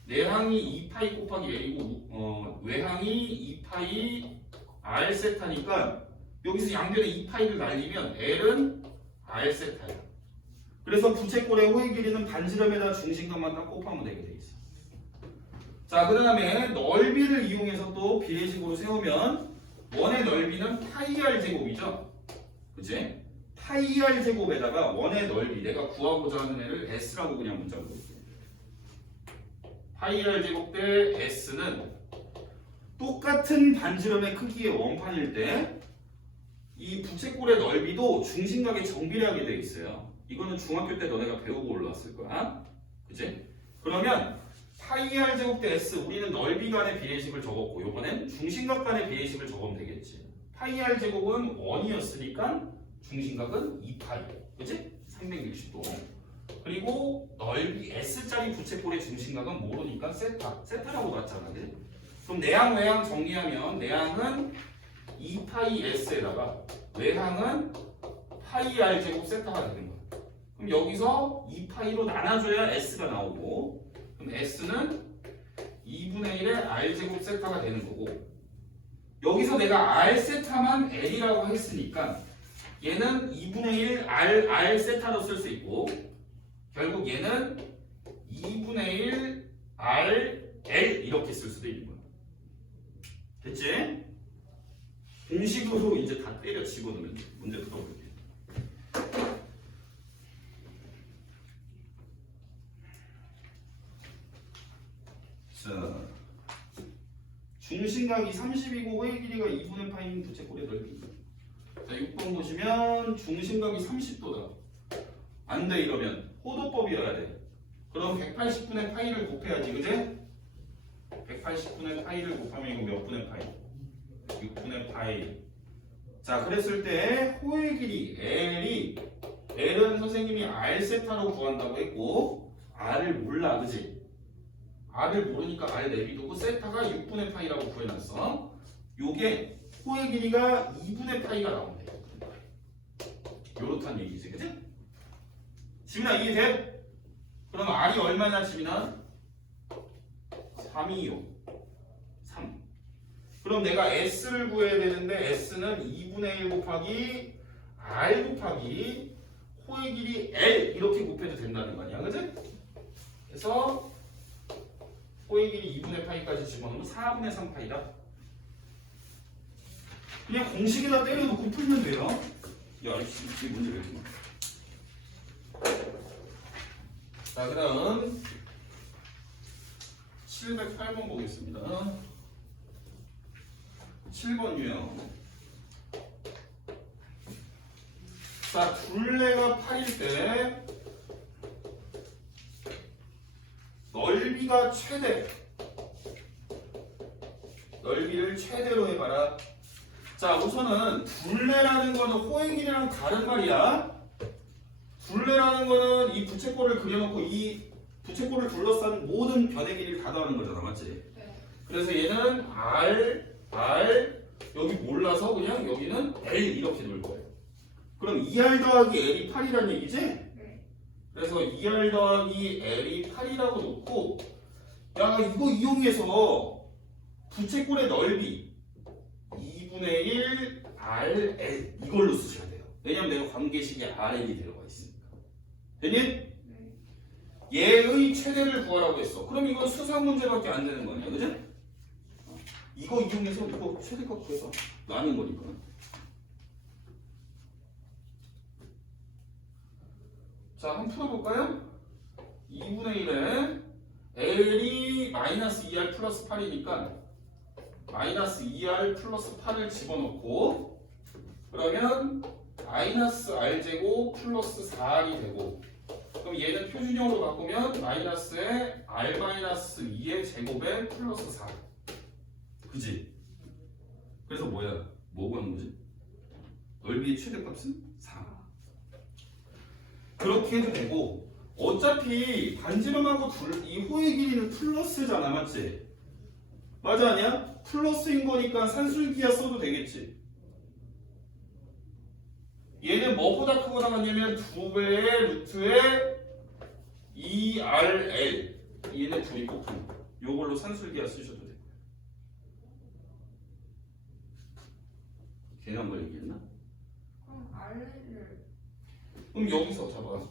내항이 2파이 곱하기 L이고 외항이 2파이 R 세타니까 여기서 양변에 2파이를 날리면 L은 R 세타야. 그래서 부채꼴의 호의 길이는 반지름에다 중심각만 딱 곱하면 되게 돼 있어. 자, 그 다음에 넓이를 이용해서 또 비례식으로 세우면 원의 넓이는 파이 R 제곱이죠. 그치? 파이 R 제곱에다가 원의 넓이 내가 구하고자 하는 애를 S라고 그냥 문자로 볼게요. 파이 R 제곱 대 S는 똑같은 반지름의 크기의 원판일 때 이 부채꼴의 넓이도 중심각에 정비례하게 되어 있어요. 이거는 중학교 때 너네가 배우고 올라왔을 거야. 그치? 그러면 파이 R 제곱 대 S 우리는 넓이 간의 비례식을 적었고 이번엔 중심각 간의 비례식을 적으면 되겠지. 파이 R 제곱은 1이었으니까 중심각은 2파이. 그치? 360도. 그리고 넓이 S짜리 부채꼴의 중심각은 모르니까 세타라고 났잖아. 그치? 그럼 내항 외항 정리하면 내항은 2파이 S에다가 외항은 파이 R 제곱 세타가 되는 거야. 그럼 여기서 2파이로 나눠줘야 S가 나오고 그럼 S는 2분의 1의 R 제곱 세타가 되는 거고 여기서 내가 R 세타만 L이라고 했으니까 얘는 2분의 1 R 세타로 쓸 수 있고 결국 얘는 2분의 1 R L 이렇게 쓸 수도 있는 거야. 됐지? 공식으로 이제 다 때려 집어넣으면 문제 풀어볼게. 자, 중심각이 30이고 호의 길이가 2분의 파이인 부채꼴의 넓이. 자, 6번 보시면 중심각이 30도다. 안 돼 이러면 호도법이어야 돼. 그럼 180분의 파이를 곱해야지, 그제? 180분의 파이를 곱하면 이거 몇 분의 파이? 6분의 파이. 자, 그랬을 때 호의 길이 L은 선생님이 R 세타로 구한다고 했고 R을 몰라, 그지? R을 모르니까 R 내비두고 세타가 6분의 파이라고 구해놨어. 요게 호의 길이가 2분의 파이가 나오면 돼. 요렇단 얘기지, 그지? 지민아 이해돼? 그럼 R이 얼마냐, 지민아? 3이요. 3. 그럼 내가 S를 구해야 되는데 S는 2분의 1 곱하기 R 곱하기 호의 길이 L 이렇게 곱해도 된다는 거 아니야, 그지? 그래서 호의 길이 2분의 파이까지 집어넣으면 4분의 3파이다. 그냥 공식에다 때려놓고 풀면 돼요. 야, 이게 문제 왜 이렇게 많아? 자, 그 다음 708번 보겠습니다. 7번 유형. 자, 둘레가 8일 때 넓이가 최대. 넓이를 최대로 해봐라. 자, 우선은 둘레라는 거는 호의 길이랑 다른 말이야. 둘레라는 거는 이 부채꼴을 그려놓고 이 부채꼴을 둘러싼 모든 변의 길이를 다 더하는 거잖아, 맞지? 네. 그래서 얘는 R 여기 몰라서 그냥 여기는 L 이렇게 놓을 거예요. 그럼 2R 더하기 L이 8이란 얘기지? 네. 그래서 2R 더하기 L이 8이라고 놓고 야 이거 이용해서 부채꼴의 넓이 2분의 2분의 1 RL 이걸로 쓰셔야 돼요. 왜냐면 내가 관계식에 RL이 들어가 있으니까. 됐니? 얘의 최대를 구하라고 했어. 그럼 이건 수상 문제밖에 안 되는 거 아니야, 그죠? 이거 이용해서 이거 최대값 구해서 나눈 거니까. 자, 한번 풀어볼까요? 2분의 1에 L이 마이너스 2R 플러스 8이니까 마이너스 2R 플러스 8을 집어넣고 그러면 마이너스 R제곱 플러스 4R이 되고 그럼 얘는 표준형으로 바꾸면 마이너스에 R 마이너스 2의 제곱에 플러스 4 그지? 그래서 뭐야? 뭐 구하는 거지? 넓이의 최대값은 4 그렇게 해도 되고 어차피 반지름하고 이 호의 길이는 플러스잖아 맞지? 맞아 아니야? 플러스인 거니까 산술기하 써도 되겠지 얘는 뭐보다 크고 나갔냐면 2배의 루트의 2RL 얘네 둘이 곱한 거 요걸로 산술기하 쓰셔도 돼 걔는 걸 얘기했나? 그럼 R를 그럼 여기서 잡아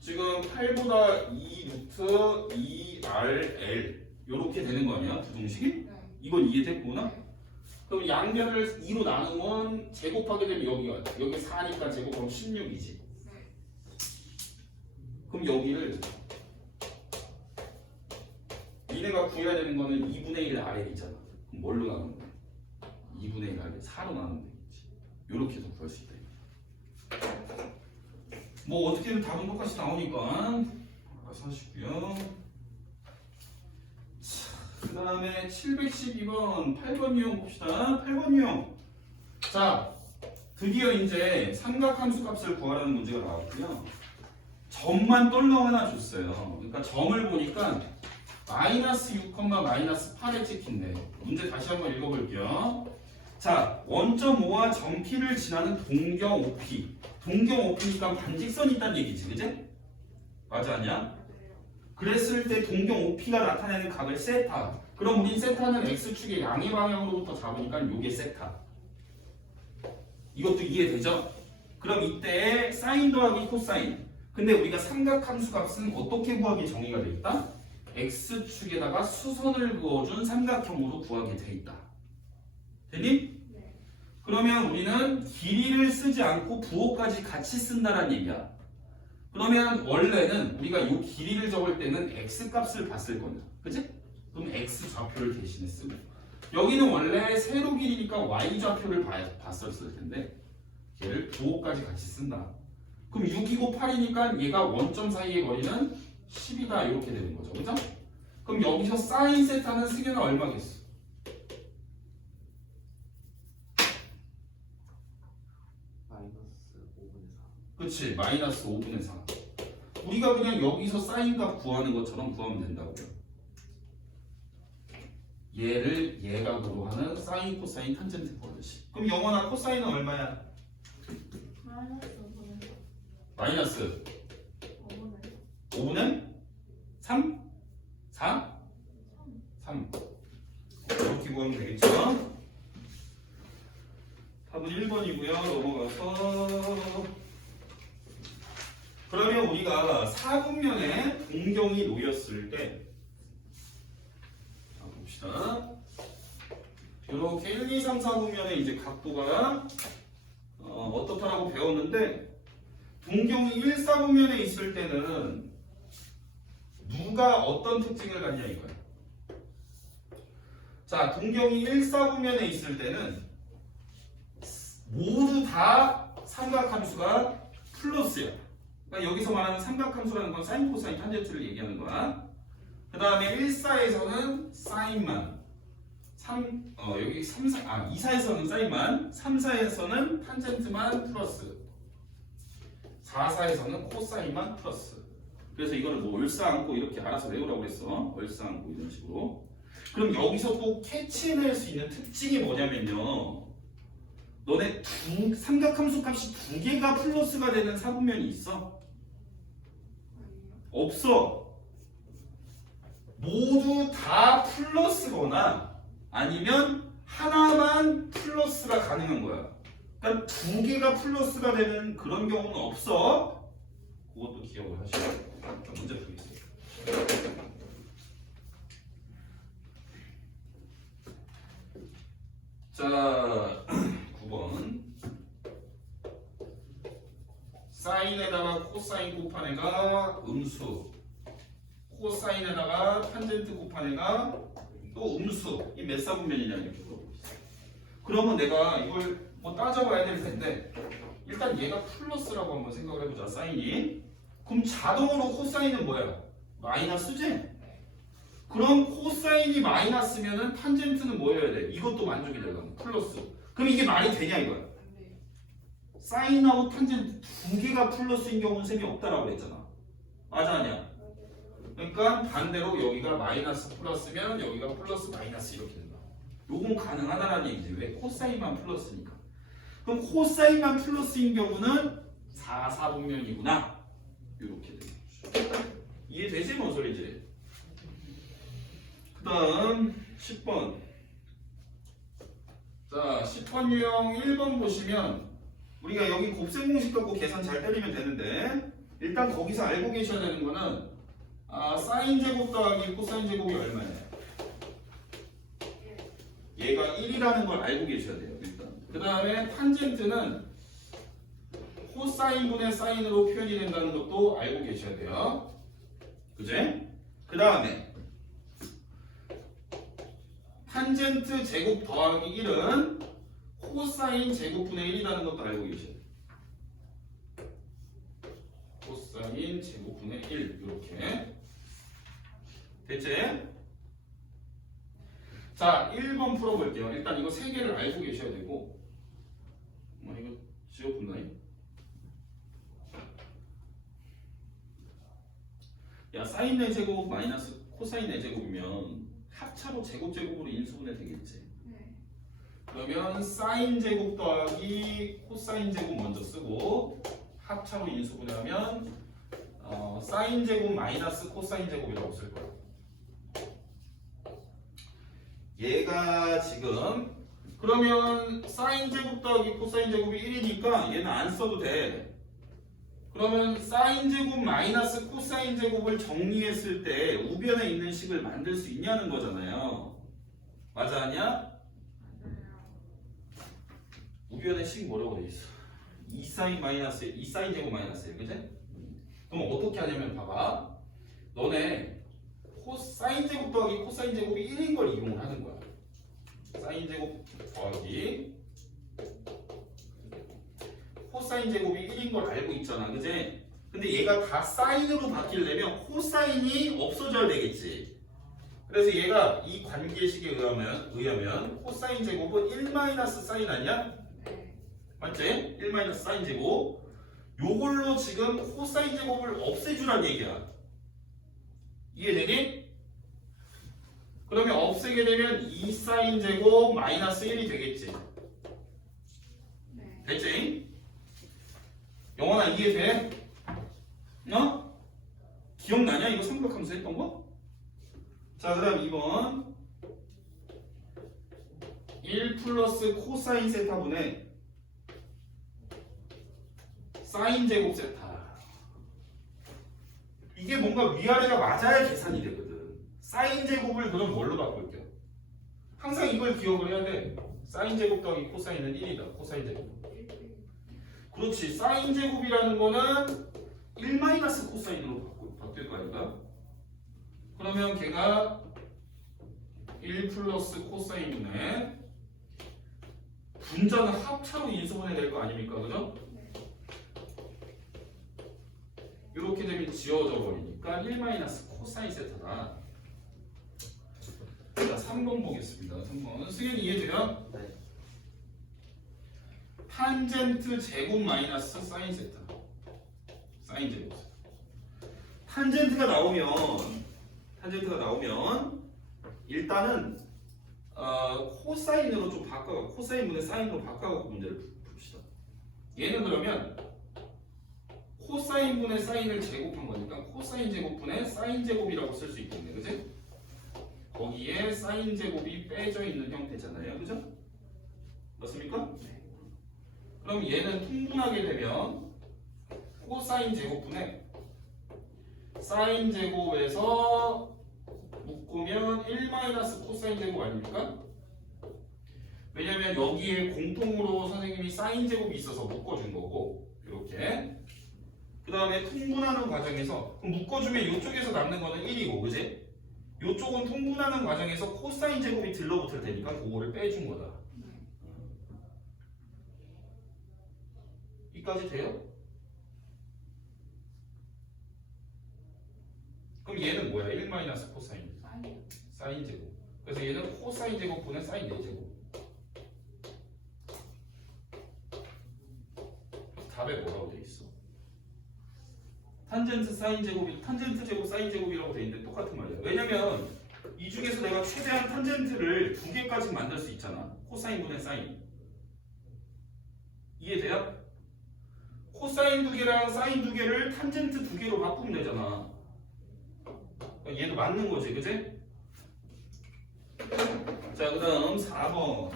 지금 8보다 2 루트 2RL 요렇게 되는 거 아니야? 부동식이? 네. 이건 이해됐구나? 네. 그럼 양변을 2로 나누면 제곱하게 되면 여기가 4니까 제곱하면 16이지 네. 그럼 여기를 니네가 구해야 되는 거는 2분의 1 RL이잖아 그럼 뭘로 나누는 거야? 2분의 1 RL 4로 나누면 되겠지 요렇게도 구할 수 있다 뭐 어떻게든 답은 똑같이 나오니까 알아서 하시고요 그 다음에 712번 8번 유형 봅시다 8번 유형 자 드디어 이제 삼각함수 값을 구하라는 문제가 나왔고요 점만 떨렁 하나 줬어요 그러니까 점을 보니까 마이너스 6, 마이너스 8에 찍힌대 문제 다시 한번 읽어볼게요 자 원점5와 점 P를 지나는 동경 OP 동경 OP니까 반직선이 있다는 얘기지 그지? 맞아 아니야? 맞아요. 그랬을 때 동경 OP가 나타내는 각을 세타 그럼 우린 세타는 X축의 양의 방향으로부터 잡으니까 요게 세타 이것도 이해되죠? 그럼 이때 사인 더하기 코사인 근데 우리가 삼각함수 값은 어떻게 구하기 정의가 돼 있다? X축에다가 수선을 그어준 삼각형으로 구하게 돼 있다 됐니? 네. 그러면 우리는 길이를 쓰지 않고 부호까지 같이 쓴다는 얘기야 그러면 원래는 우리가 이 길이를 적을 때는 X값을 봤을 거냐 그치? 그럼 X좌표를 대신에 쓰고 여기는 원래 세로 길이니까 Y좌표를 봤었을 텐데 얘를 부호까지 같이 쓴다 그럼 6이고 8이니까 얘가 원점 사이의 거리는 10이다 이렇게 되는 거죠 그죠? 그럼 여기서 사인 세타는 쓰기는 얼마겠어? 그치 마이너스 5분의 4 우리가 그냥 여기서 사인값 구하는 것처럼 구하면 된다고요 얘를 예각으로 하는 사인 코사인 탄젠트 버릇이 그럼 영원한 코사인은 얼마야? 마이너스 5분의 마이너스 5분의 5분의 3? 4? 3 이렇게 구하면 되겠죠? 답은 1번이고요 넘어가서 그러면 우리가 4분면에 동경이 놓였을 때 자, 봅시다. 이렇게 1, 2, 3, 4분면에 이제 각도가 어떻다라고 배웠는데 동경이 1, 4분면에 있을 때는 누가 어떤 특징을 갖냐 이거야. 자, 동경이 1, 4분면에 있을 때는 모두 다 삼각함수가 플러스야. 그러니까 여기서 말하는 삼각함수라는 건 사인, 코사인, 탄젠트를 얘기하는 거야. 그 다음에 1사에서는 사인만, 여기 2사에서는 사인만, 3사에서는 탄젠트만 플러스, 4사에서는 코사인만 플러스. 그래서 이거를 뭐 얼싸안고 이렇게 알아서 외우라고 했어. 얼싸안고 이런 식으로. 그럼 여기서 또 캐치해낼 수 있는 특징이 뭐냐면요. 너네 삼각함수 값이 두 개가 플러스가 되는 사분면이 있어? 없어. 모두 다 플러스거나 아니면 하나만 플러스가 가능한 거야. 그러니까 두 개가 플러스가 되는 그런 경우는 없어. 그것도 기억을 하시고. 자, 문제 풀겠습니다. 자, 9번. 사인에다가 코사인 곱한 애가 음수, 코사인에다가 탄젠트 곱한 애가 또 음수. 이 몇 사분면이냐 이렇게 물어보고 있어. 그러면 내가 이걸 뭐 따져봐야 될 텐데 일단 얘가 플러스라고 한번 생각을 해보자. 사인이. 그럼 자동으로 코사인은 뭐야? 마이너스지? 그럼 코사인이 마이너스면은 탄젠트는 뭐여야 돼? 이것도 만족이 되려면 플러스. 그럼 이게 말이 되냐 이거야? 사인하고 탄젠트 두 개가 플러스인 경우는 셈이 없다라고 했잖아. 맞아 아니야? 그러니까 반대로 여기가 마이너스 플러스면 여기가 플러스 마이너스 이렇게 된다. 요건 가능하다라는 얘기지. 왜? 코사인만 플러스니까. 그럼 코사인만 플러스인 경우는 4사분면이구나. 이렇게 되는 거죠. 이해되지? 뭔 소리지? 그 다음 10번. 자, 10번 유형 1번 보시면 우리가 여기 곱셈 공식 갖고 계산 잘 때리면 되는데 일단 거기서 알고 계셔야 되는 거는 사인 제곱 더하기 코사인 제곱이 얼마예요? 얘가 1이라는 걸 알고 계셔야 돼요. 일단. 그 다음에 탄젠트는 코사인분의 사인으로 표현이 된다는 것도 알고 계셔야 돼요. 그제? 그 다음에 탄젠트 제곱 더하기 1은 코사인 제곱분의 1이라는 것도 알고 계셔야 돼요. 코사인 제곱분의 1 이렇게 됐지? 자, 1번 풀어볼게요. 일단 이거 3개를 알고 계셔야 되고 이거 지워본다니? 야, 사인 4제곱 마이너스 코사인 4제곱이면 합차로 제곱제곱으로 인수분해 되겠지? 그러면 사인 제곱 더하기 코사인 제곱 먼저 쓰고 합차로 인수분해하면 사인 제곱 마이너스 코사인 제곱이라고 쓸 거야. 얘가 지금 그러면 사인 제곱 더하기 코사인 제곱이 1이니까 얘는 안 써도 돼. 그러면 사인 제곱 마이너스 코사인 제곱을 정리했을 때 우변에 있는 식을 만들 수 있냐는 거잖아요. 맞아 아니야? 우변의 식 뭐라고 돼 있어? 2사인 마이너스 2사인 제곱 마이너스 그지? 그럼 어떻게 하냐면 봐봐. 너네 사인 제곱 더하기 코사인 제곱이 1인 걸 이용을 하는 거야. 사인 제곱 더하기 코사인 제곱이 1인 걸 알고 있잖아. 그지? 근데 얘가 다 사인으로 바뀌려면 코사인이 없어져야 되겠지. 그래서 얘가 이 관계식에 의하면 코사인 제곱은 1 마이너스 사인 아니야? 맞지? 1 마이너스 사인 제곱. 요걸로 지금 코사인 제곱을 없애주란 얘기야. 이해되니? 그러면 없애게 되면 2 사인 제곱 마이너스 1이 되겠지. 됐지? 영원아 이해돼? 기억나냐? 이거 삼각함수 했던 거? 자, 그럼 2번 1 플러스 코사인 세타분의 사인 제곱 세타. 이게 뭔가 위아래가 맞아야 계산이 되거든. 사인 제곱을 그럼 뭘로 바꿀게요? 항상 이걸 기억을 해야 돼. 사인 제곱 더하기 코사인은 1이다. 코사인 제곱. 그렇지. 사인 제곱이라는 거는 1 마이너스 코사인으로 바뀔 거 아닌가? 그러면 걔가 1 플러스 코사인분의 분자는 합차로 인수분해 될 거 아닙니까? 그죠? 이렇게 되면 지워져 버리니까 1 마이너스 코사인 세타다. 자, 3번 보겠습니다. 3번. 승현이 이해돼요? 네. 탄젠트 제곱 마이너스 사인 세타. 사인 제곱. 탄젠트가 나오면 일단은 코사인으로 좀 바꿔, 코사인분의 사인으로 바꿔갖고 문제를 풉시다. 얘는 그러면 코사인분의 사인을 제곱한 거니까 코사인 제곱분의 사인 제곱이라고 쓸 수 있겠네, 그지? 거기에 사인 제곱이 빼져 있는 형태잖아요. 그죠? 맞습니까? 그럼 얘는 통분하게 되면 코사인 제곱분의 사인 제곱에서 묶으면 1 마이너스 코사인 제곱 아닙니까? 왜냐면 여기에 공통으로 선생님이 사인 제곱이 있어서 묶어준 거고 이렇게 그 다음에 통분하는 과정에서 그럼 묶어주면 이쪽에서 남는 거는 1이고 그지? 이쪽은 통분하는 과정에서 코사인 제곱이 들러붙을 테니까 그거를 빼준 거다. 이까지 돼요? 그럼 얘는 뭐야? 1 마이너스 코사인 사인 제곱. 그래서 얘는 코사인 제곱분의 사인 4제곱. 답에 뭐라고 돼 있어? 탄젠트 사인 제곱이 탄젠트 제곱 사인 제곱이라고 돼 있는데 똑같은 말이야. 왜냐면 이 중에서 내가 최대한 탄젠트를 2개까지 만들 수 있잖아. 코사인분의 사인. 이해돼요? 코사인 2개랑 사인 2개를 탄젠트 2개로 바꾸면 되잖아. 얘도 맞는 거지, 그치? 자, 그 다음 4번.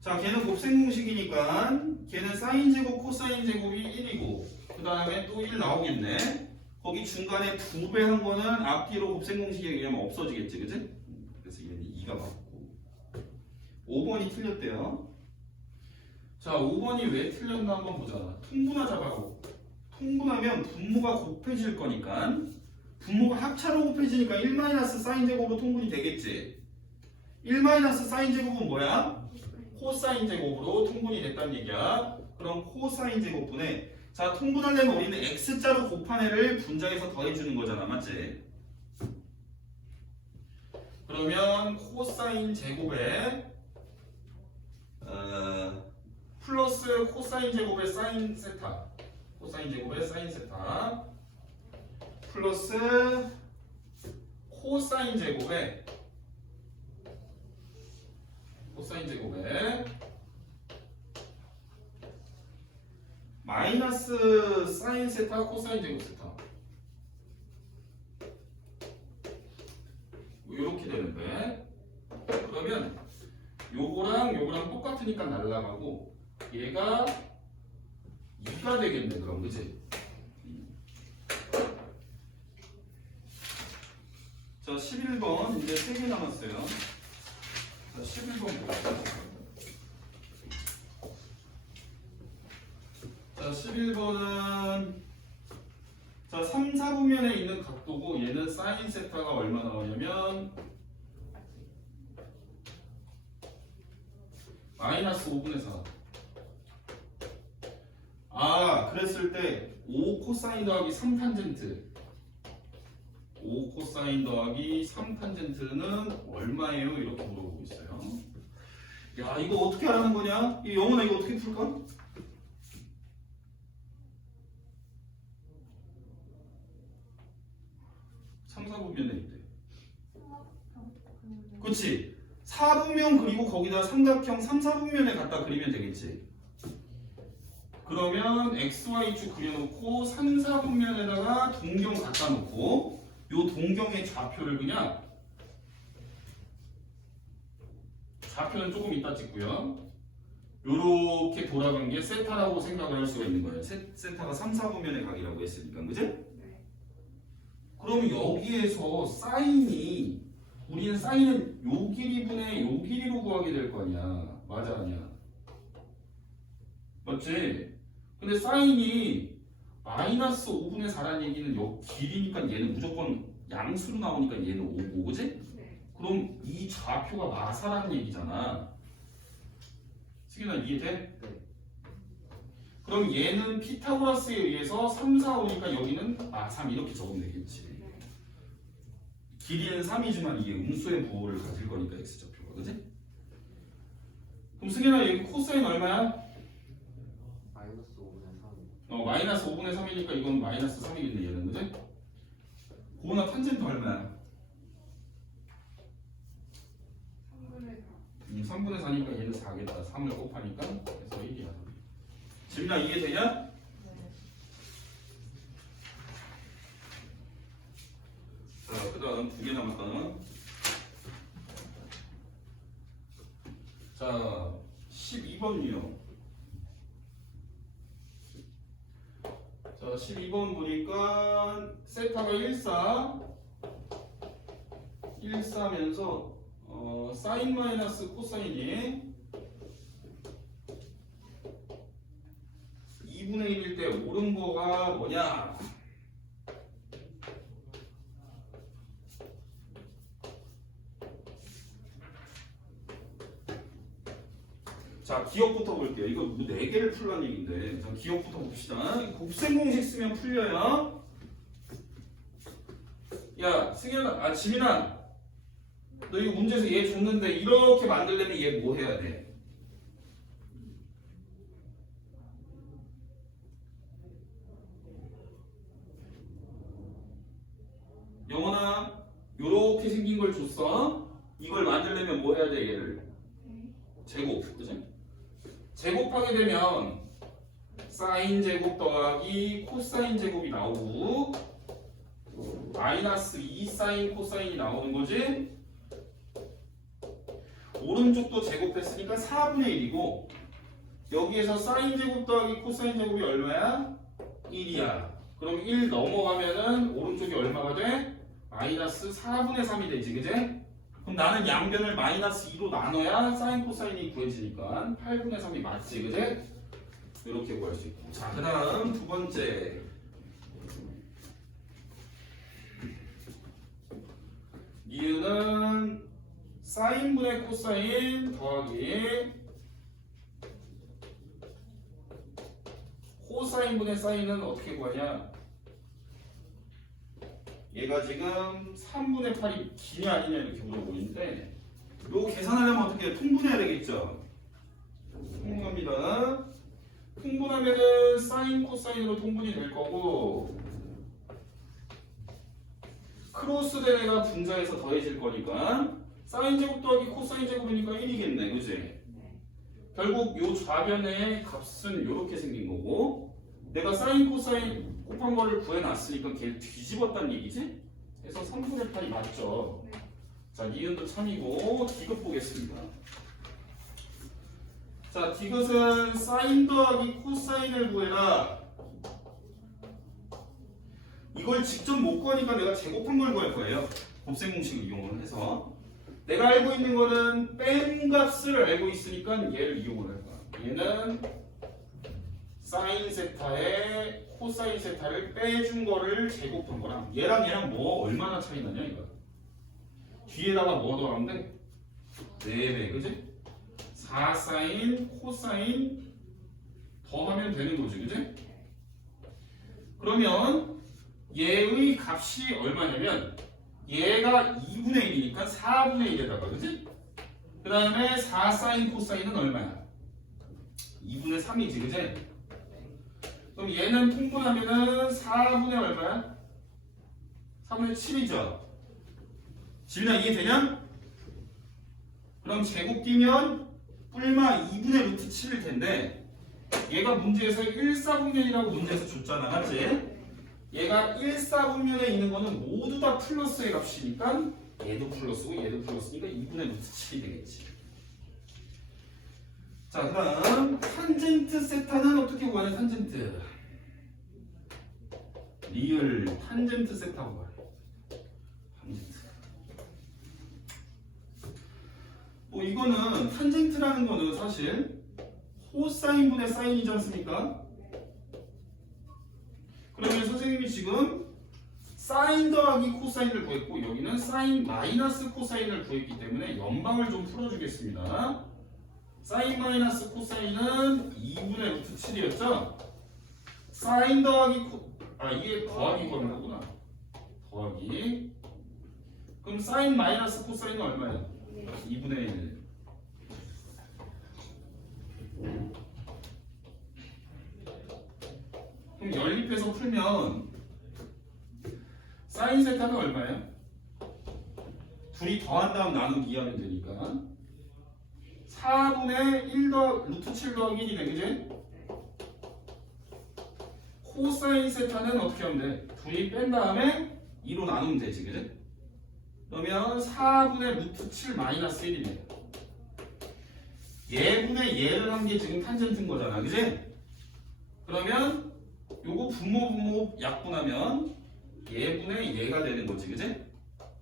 자, 걔는 곱셈 공식이니까 걔는 사인 제곱, 코사인 제곱이 1이고 그 다음에 또 1 나오겠네. 거기 중간에 2배 한 거는 앞뒤로 곱셈 공식에 의하면 없어지겠지, 그치? 그래서 얘는 2가 맞고 5번이 틀렸대요. 자, 5번이 왜 틀렸나 한번 보자. 통분하자고. 통분하면 분모가 곱해질 거니까 분모가 합차로 곱해지니까 1 마이너스 사인 제곱으로 통분이 되겠지. 1 마이너스 사인 제곱은 뭐야? 코사인 제곱으로 통분이 됐다는 얘기야. 그럼 코사인 제곱분에 자, 통분하려면 우리는 x자로 곱한 애를 분자에서 더해주는 거잖아, 맞지? 그러면 코사인 제곱에 플러스 코사인 제곱의 사인 세타, 코사인 제곱의 사인 세타 플러스 코사인 제곱의 마이너스 사인 세타 코사인 제곱 세타 이렇게 되는데 그러면 요거랑 똑같으니까 날라가고 얘가 2가 되겠네. 그럼 그치? 자, 11번 이제 3개 남았어요. 자, 11번 볼게요. 자, 11번은 자, 3, 4분면에 있는 각도고 얘는 사인 세타가 얼마 나오냐면 마이너스 5분의 4. 아, 그랬을 때 5 코사인 더하기 3 탄젠트 5 코사인 더하기 3 탄젠트는 얼마예요? 이렇게 물어보고 있어요. 야, 이거 어떻게 하라는 거냐? 이 영훈아 이거 어떻게 풀까? 3, 4분면에 있대. 그렇지. 4분면 그리고 거기다 삼각형 3, 4분면에 갖다 그리면 되겠지. 그러면 XY축 그려놓고 3, 4분면에다가 동경 갖다 놓고 요 동경의 좌표를 그냥 좌표는 조금 이따 찍고요. 요렇게 돌아간 게 세타라고 생각을 할 수가 있는 거예요. 세타가 3, 4분면의 각이라고 했으니까, 그지? 네. 그럼 여기에서 사인이 우리는 사인은 요 길이분의 요 길이로 구하게 될 거 아니야. 맞아, 아니야? 맞지? 근데 사인이 마이너스 5분의 4라는 얘기는 요 길이니까 얘는 무조건 양수로 나오니까 얘는 5고, 그지? 네. 그럼 이 좌표가 마사라는 얘기잖아. 승윤아 이해돼? 네. 그럼 얘는 피타고라스에 의해서 3, 4, 5니까 여기는 3 이렇게 적으면 되겠지. 네. 길이는 3이지만 이게 음수의 부호를 가질 거니까 x좌표가, 그지? 그럼 승윤아 여기 코사인 얼마야? 마이너스 5분의 3. 마이너스 5분의 3이니까 이건 마이너스 3이겠네 얘는, 그지? 고은아 탄젠트 얼마야? 3분의 4. 3분의 4니까 얘는 4겠다. 3을 곱하니까 그래서 1이야. 지민아 이해되냐? 자, 그 다음 2개 남았다. 자, 12번이요. 자, 12번 보니까 세타가 14면서 사인 마이너스 코사인이 2분의 1일 때 옳은 거가 뭐냐? 자, 기억부터 볼게요. 이거 뭐 4개를 풀라는 얘기인데. 자, 기억부터 봅시다. 곱셈 공식 쓰면 풀려요. 야, 승현아, 지민아. 너 이거 문제에서 얘 줬는데 이렇게 만들려면 얘 뭐 해야 돼? 영원아, 요렇게 생긴 걸 줬어. 이걸 만들려면 뭐 해야 돼, 얘를? 제곱, 그지? 제곱하게 되면 사인 제곱 더하기 코사인 제곱이 나오고 마이너스 2 사인 코사인이 나오는 거지? 오른쪽도 제곱했으니까 4분의 1이고 여기에서 사인 제곱 더하기 코사인 제곱이 얼마야? 1이야. 그럼 1 넘어가면은 오른쪽이 얼마가 돼? 마이너스 4분의 3이 되지, 그지? 그럼 나는 양변을 마이너스 2로 나눠야 사인 코사인이 구해지니까 8분의 3이 맞지, 그지? 이렇게 구할 수 있고. 자, 그 다음 두 번째. 이유는 사인분의 코사인 더하기 코사인분의 사인은 어떻게 구하냐? 얘가 지금 3분의 8이 기냐 아니냐 이렇게 물어보는데 이거 계산하려면 어떻게 해요? 통분해야 되겠죠? 통분합니다. 통분하면은 사인 코사인으로 통분이 될 거고 크로스 된 애가 분자해서 더해질 거니까 사인 제곱 더하기 코사인 제곱이니까 1이겠네, 그지? 결국 요 좌변의 값은 이렇게 생긴 거고 내가 사인 코사인 곱한 거를 구해놨으니까 걔를 뒤집었다는 얘기지? 그래서 3분의 8이 맞죠? 자, 니은도 참이고 디귿 보겠습니다. 자, 디귿은 사인 더하기 코사인을 구해라. 이걸 직접 못 구하니까 내가 제곱한 걸 구할 거예요. 곱셈 공식을 이용을 해서. 내가 알고 있는 거는 뺀 값을 알고 있으니까 얘를 이용을 할 거야. 얘는 사인 세타에 코사인 세타를 빼준 거를 제곱한 거랑 얘랑 뭐 얼마나 차이 나냐 이거. 뒤에다가 뭐 더하면 돼? 4배, 그지? 4사인 코사인 더하면 되는 거지, 그지? 그러면 얘의 값이 얼마냐면 얘가 2분의 1이니까 4분의 1에다가, 그지? 그 다음에 4사인 코사인은 얼마야? 2분의 3이지, 그지? 그럼 얘는 통분하면은 4분의 얼마야? 3분의 7이죠? 지민아 이해되냐? 그럼 제곱 끼면 뿔마 2분의 루트 7일 텐데 얘가 문제에서 1,4분면이라고 문제에서 줬잖아, 맞지? 얘가 1,4분면에 있는 거는 모두 다 플러스의 값이니까 얘도 플러스고 얘도 플러스니까 2분의 루트 7이 되겠지. 자, 그다음 탄젠트 세타는 어떻게 구하냐? 탄젠트 리을 탄젠트 세타 구하래. 탄젠트. 뭐 이거는 탄젠트라는 거는 사실 코사인분의 사인이지 않습니까? 그러면 선생님이 지금 사인 더하기 코사인을 구했고 여기는 사인 마이너스 코사인을 구했기 때문에 연방을 좀 풀어주겠습니다. 사인 마이너스 코사인은 2분의 루트 7이었죠? 사인 더하기 이게 더하기 구하는 거구나. 더하기. 그럼 사인 마이너스 코사인은 얼마예요? 2분의 1. 그럼 연립해서 풀면 사인 세타는 얼마예요? 둘이 더한 다음 나누기 하면 되니까 4분의 1 루트 7 더하기 1이네, 그지? 코사인 세타는 어떻게 하면 돼? 둘이 뺀 다음에 2로 나누면 되지, 그지? 그러면 4분의 루트 7 마이너스 1입니다. 얘분의 얘를 한 게 지금 탄젠트인 거잖아, 그지? 그러면 요거 분모 약분하면 얘분의 얘가 되는 거지, 그지?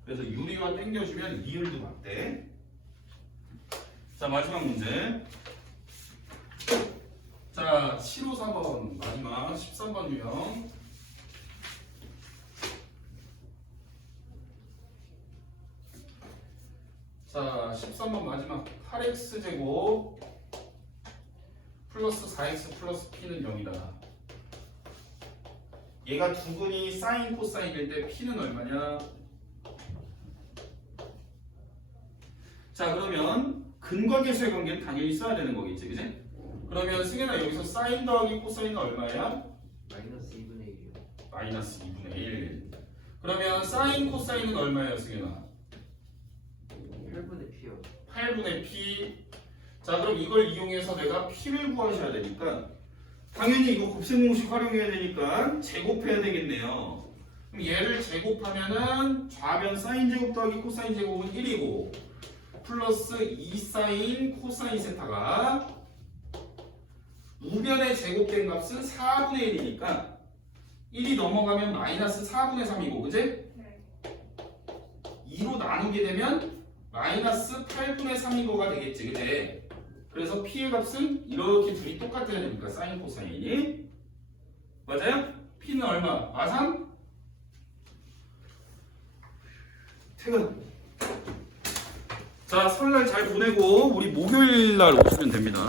그래서 유리와 땡겨주면 리을도 맞대. 자, 마지막 문제. 자, 7호 4번 마지막 13번 유형. 자, 13번 마지막 8x제곱 플러스 4x 플러스 p는 0이다. 얘가 두근이 사인 코사인일 때 p는 얼마냐? 자, 그러면 근과 계수의 관계는 당연히 써야 되는 거겠지, 그지? 그러면 승현아, 여기서 사인 더하기 코사인은 얼마야? 마이너스 2분의 1이요. 마이너스 2분의 1. 그러면 사인 코사인은 얼마예요, 승현아? 8분의 P요. 8분의 p. 자, 그럼 이걸 이용해서 내가 p를 구하셔야 되니까 당연히 이거 곱셈공식 활용해야 되니까 제곱해야 되겠네요. 그럼 얘를 제곱하면은 좌변 사인 제곱 더하기 코사인 제곱은 1이고 플러스 2사인 코사인 세타가 우변의 제곱된 값은 4분의 1이니까 1이 넘어가면 마이너스 4분의 3이고, 그지? 네. 2로 나누게 되면 마이너스 8분의 3인 거가 되겠지, 그지? 그래서 p의 값은 이렇게 둘이 똑같아야 되니까 사인 코사인이 맞아요? p는 얼마? 마삼? 퇴근. 자, 설날 잘 보내고 우리 목요일 날 오시면 됩니다.